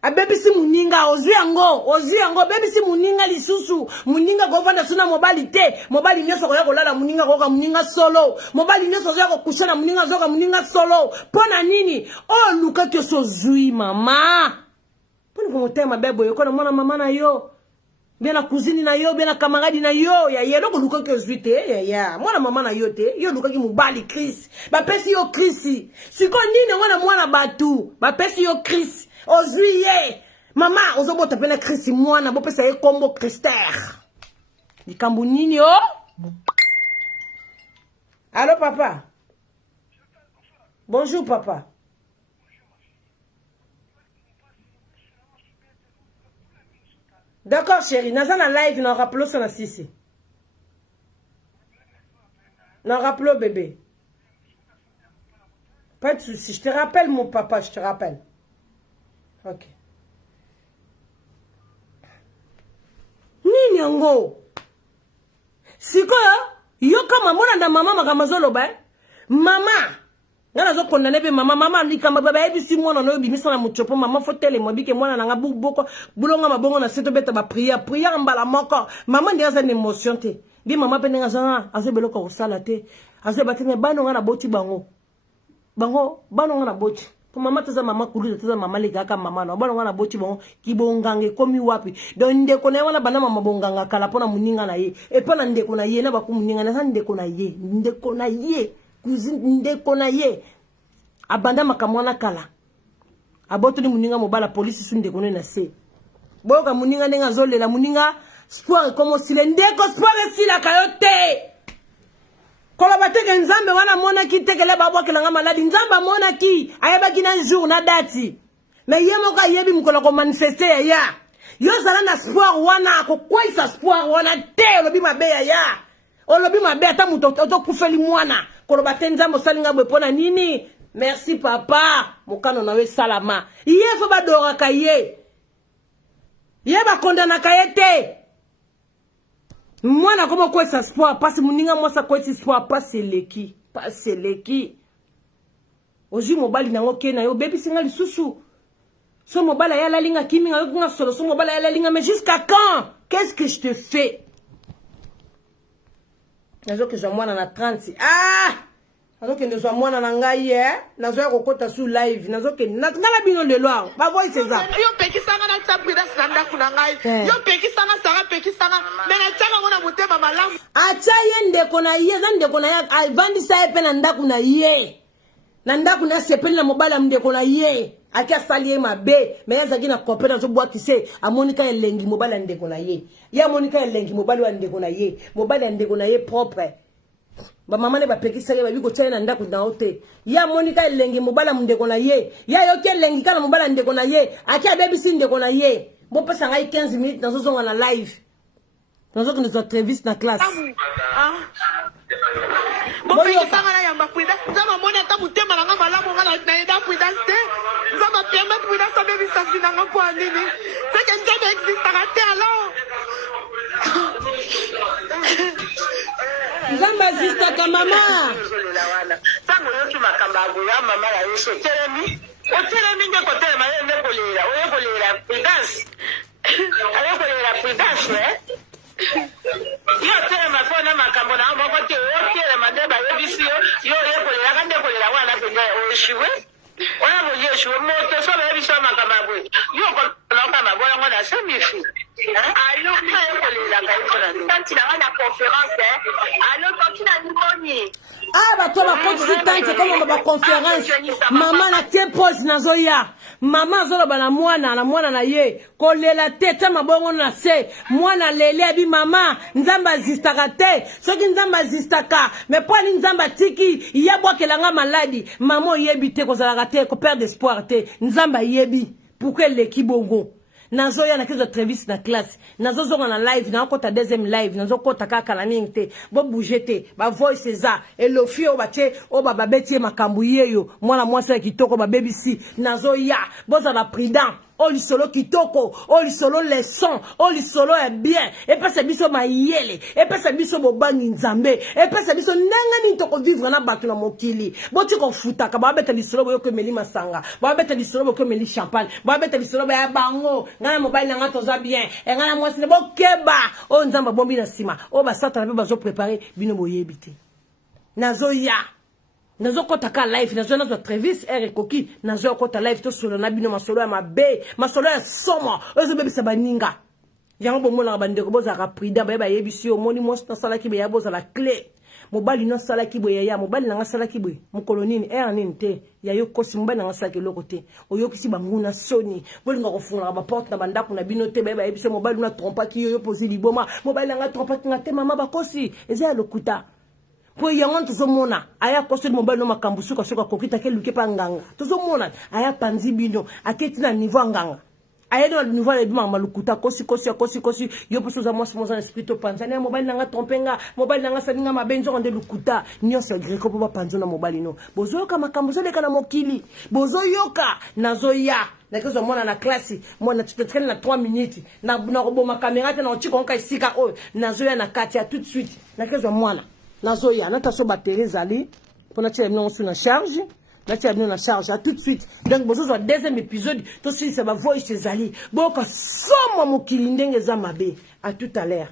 abebisi muninga ozu yango bebisi muninga lisusu muninga govanda suna mobali te mobali nyoso ko ya kolala muninga ko ka muninga solo mobali nyoso ya ko kushana muninga zoka muninga solo pona nini o luka ke so zui mama pona ko motema bebo yo ko na mwana mama na yo bien na cousine na yo bien na camarade na yo ya ye loko luka ke zui te ya mwana mama na yo te yo luka ki mobali Chris ba pesi yo Chris siko nini mwana batu ba pesi yo Chris Ozuye mama ozobota pena Chris mwana bo pesa ye kombo Christer likambo nini o Allô papa Bonjour papa D'accord chérie naza na live na rappelo ça na sisi na rappelo bébé Pas de souci je te rappelle mon papa je te rappelle Ok. Nini yango? Siko yo kama mona na mama makamazolo ba? Mama. Ngana zo kondane be mama likamba baba ebisi mwana no bimisa na muchopo mama fotele mobike mwana na ngabu boko bulonga mabongo na seto beta ba prière mbala moko. Mama ndiaza na émotion te. Bi mama pe nga zanga azebelo ko sala te. Azebatene bano ngana boti bango. Bano ngana boti. Pour maman teza mama kulu teza mama lekaka mama na bana wana boti bon ki bongange komi wapi donc ndeko na wana bana mama bonganga kala pona muninga na ye e pona ndeko na ye na baku muninga na ndeko na ye cousine ndeko na ye abanda makamwana kala aboto ni muninga mobala police su ndeko na se boka muninga ndenga zolela muninga sport comme si le ndeko sport sila kayote Kola bateke nzambe wana mona ki tekele babwa kelanga maladi nzamba mona ki ayeba kina jour na dati mais yemo ka yebi mkola ko manifester ya yo zala na espoir wana ko kwaisa espoir wana te olobi mabe ya olobi mabe ata muto to kufeli mwana kola bateke nzambe salinga bepona nini merci papa mokano nawe salama yefo badora kaye yeba kondana kayete Mwana comment quoi ça espoir parce muninga moi ça quoi espoir pas c'est leki oji mobali nango ke na yo baby singa lisusu so mobala ya la linga kiminga yo kuna solo so mobala ya la linga mais jusqu'à quand qu'est-ce que je te fais nazo que je mwana na 30 nazo que ndezo mwana na ngai nazo ya kokota su live nazo que na bino le loir ba voix c'est ça yo pekisanga na tsapida sanda kuna ngai yo pekisanga sanga pekisanga mena tsanga ngona mutema malamu acha ye ndeko na ye za ndeko na ya avandi sa epe na ndaku na ye Nanda kuna sepeli na mobala mndeko na ye. Aki asali ye mabe. Mais yazaki na kopé na zo bois qui sait. A Monica elengi mobala ndeko na ye. Ya Monica elengi mobala ndeko na ye. Mobala ndeko na ye propre. Ba mama ne ba pekisa ba biko tsena ndako na hote. Ya Monica elengi mobala mndeko na ye. Ya yoke elengi kana mobala ndeko na ye. Aki abebisi ndeko na ye. Bo pesa ngai 15 minutes na zo zonga na live. Na zo kuna zo entreviste na classe. Bon, il y a un peu de temps, on a tapé ma langue, ma langue, on a été dans le temps, ça m'a permis de faire ça, mais ça finit en quoi, Nini. C'est qu'un job existe à terre, alors. Nzamba existe à maman. Ça me dit ma camarade, maman, la réussite. Au télémi, de côté, ma mère, la prudence. Alors, la prudence, ouais. Yo tele mafona makambo na moko te o tele madeba yebisi yo yekolela kande kolela wana pende o shiwe ona bo yeshiwe moto so ba yebisi makambo yo ko na kama bola ngona semifi ayo ka yekolela ka ikona tanti na wana conférence allo tanti na nimoni ba to ba konsultante comme ba conférence maman na ke pose nazoya maman zolo bana mwana na ye kolela tete mabongo na se mwana lele abi mama nzamba zistaka te soki nzamba zistaka mais po ni nzamba tiki yebwa kelanga maladi maman yebi te kozalaka te ko perdre espoir te nzamba yebi pour que l'équipe bongo nazo ya na kizo entreviste na classe nazo zonga na live na kota deuxième live nazo kota kaka na ningte bo bouger te ba voice za elofi o bache o baba betie makambu yeyo mwana mwasa kitoko ba BBC nazo ya boza na prudent o lisolo kitoko o lisolo leçon o lisolo est bien et pas biso mayele et pas biso bobangi nzambe et pas biso nanga ni to ko vivre na bato na mokili boti ko futa ka ba beta lisolo boyo ko meli masanga ba beta lisolo boyo ko meli champagne ba beta lisolo ba bango ngana mobile nanga toza bien e ngana mwasi ne bokeba o nzamba bombi na sima o ba sata na be bazo préparer bino boyebite nazo ya nazo kota ka live nazo nazo Travis Koki nazo kota live to solo na bino masolo ya mabe masolo ya somo ozo bebisa baninga yango bomona bandeko boza ka prida ba yebisi o moni mos na sala ki be ya boza la clé mobali no sala ki boye ya mobali na sala ki boye mukolonini nini te ya yo kosi mobali na sala ki lokote oyokisi banguna soni bolinga kofunga ba porte na bandako na bino te ba yebisi mobali na trompa ki yo posi liboma mobali na trompa ki ngate mama bakosi eza ya lokuta po yango tozomona aya koso mobile no makambu suka kokita ke luke pa nganga tozomona aya panzi bino aketi na niveau nganga aya no niveau le bima malukuta kosi yo poso za mwasi moza esprit to panzania mobile nanga trompenga mobile nanga saninga mabenzo onde lukuta nyonso greko po ba panzo na mobile no bozo ka makambu zo leka na mokili bozo yoka nazoya na kezo mona na classe mona tutetkene na 3 minutes na roboma caméra te na otiko nka isika o nazoya na kati ya tout de suite na kezo mona nazoya na taso batterie zali pona tia mino sur la charge na tia mino na charge à tout de suite donc bozo zo deuxième épisode to si ça va voice zali boka somo mokili ndenge za mabe à tout à l'heure.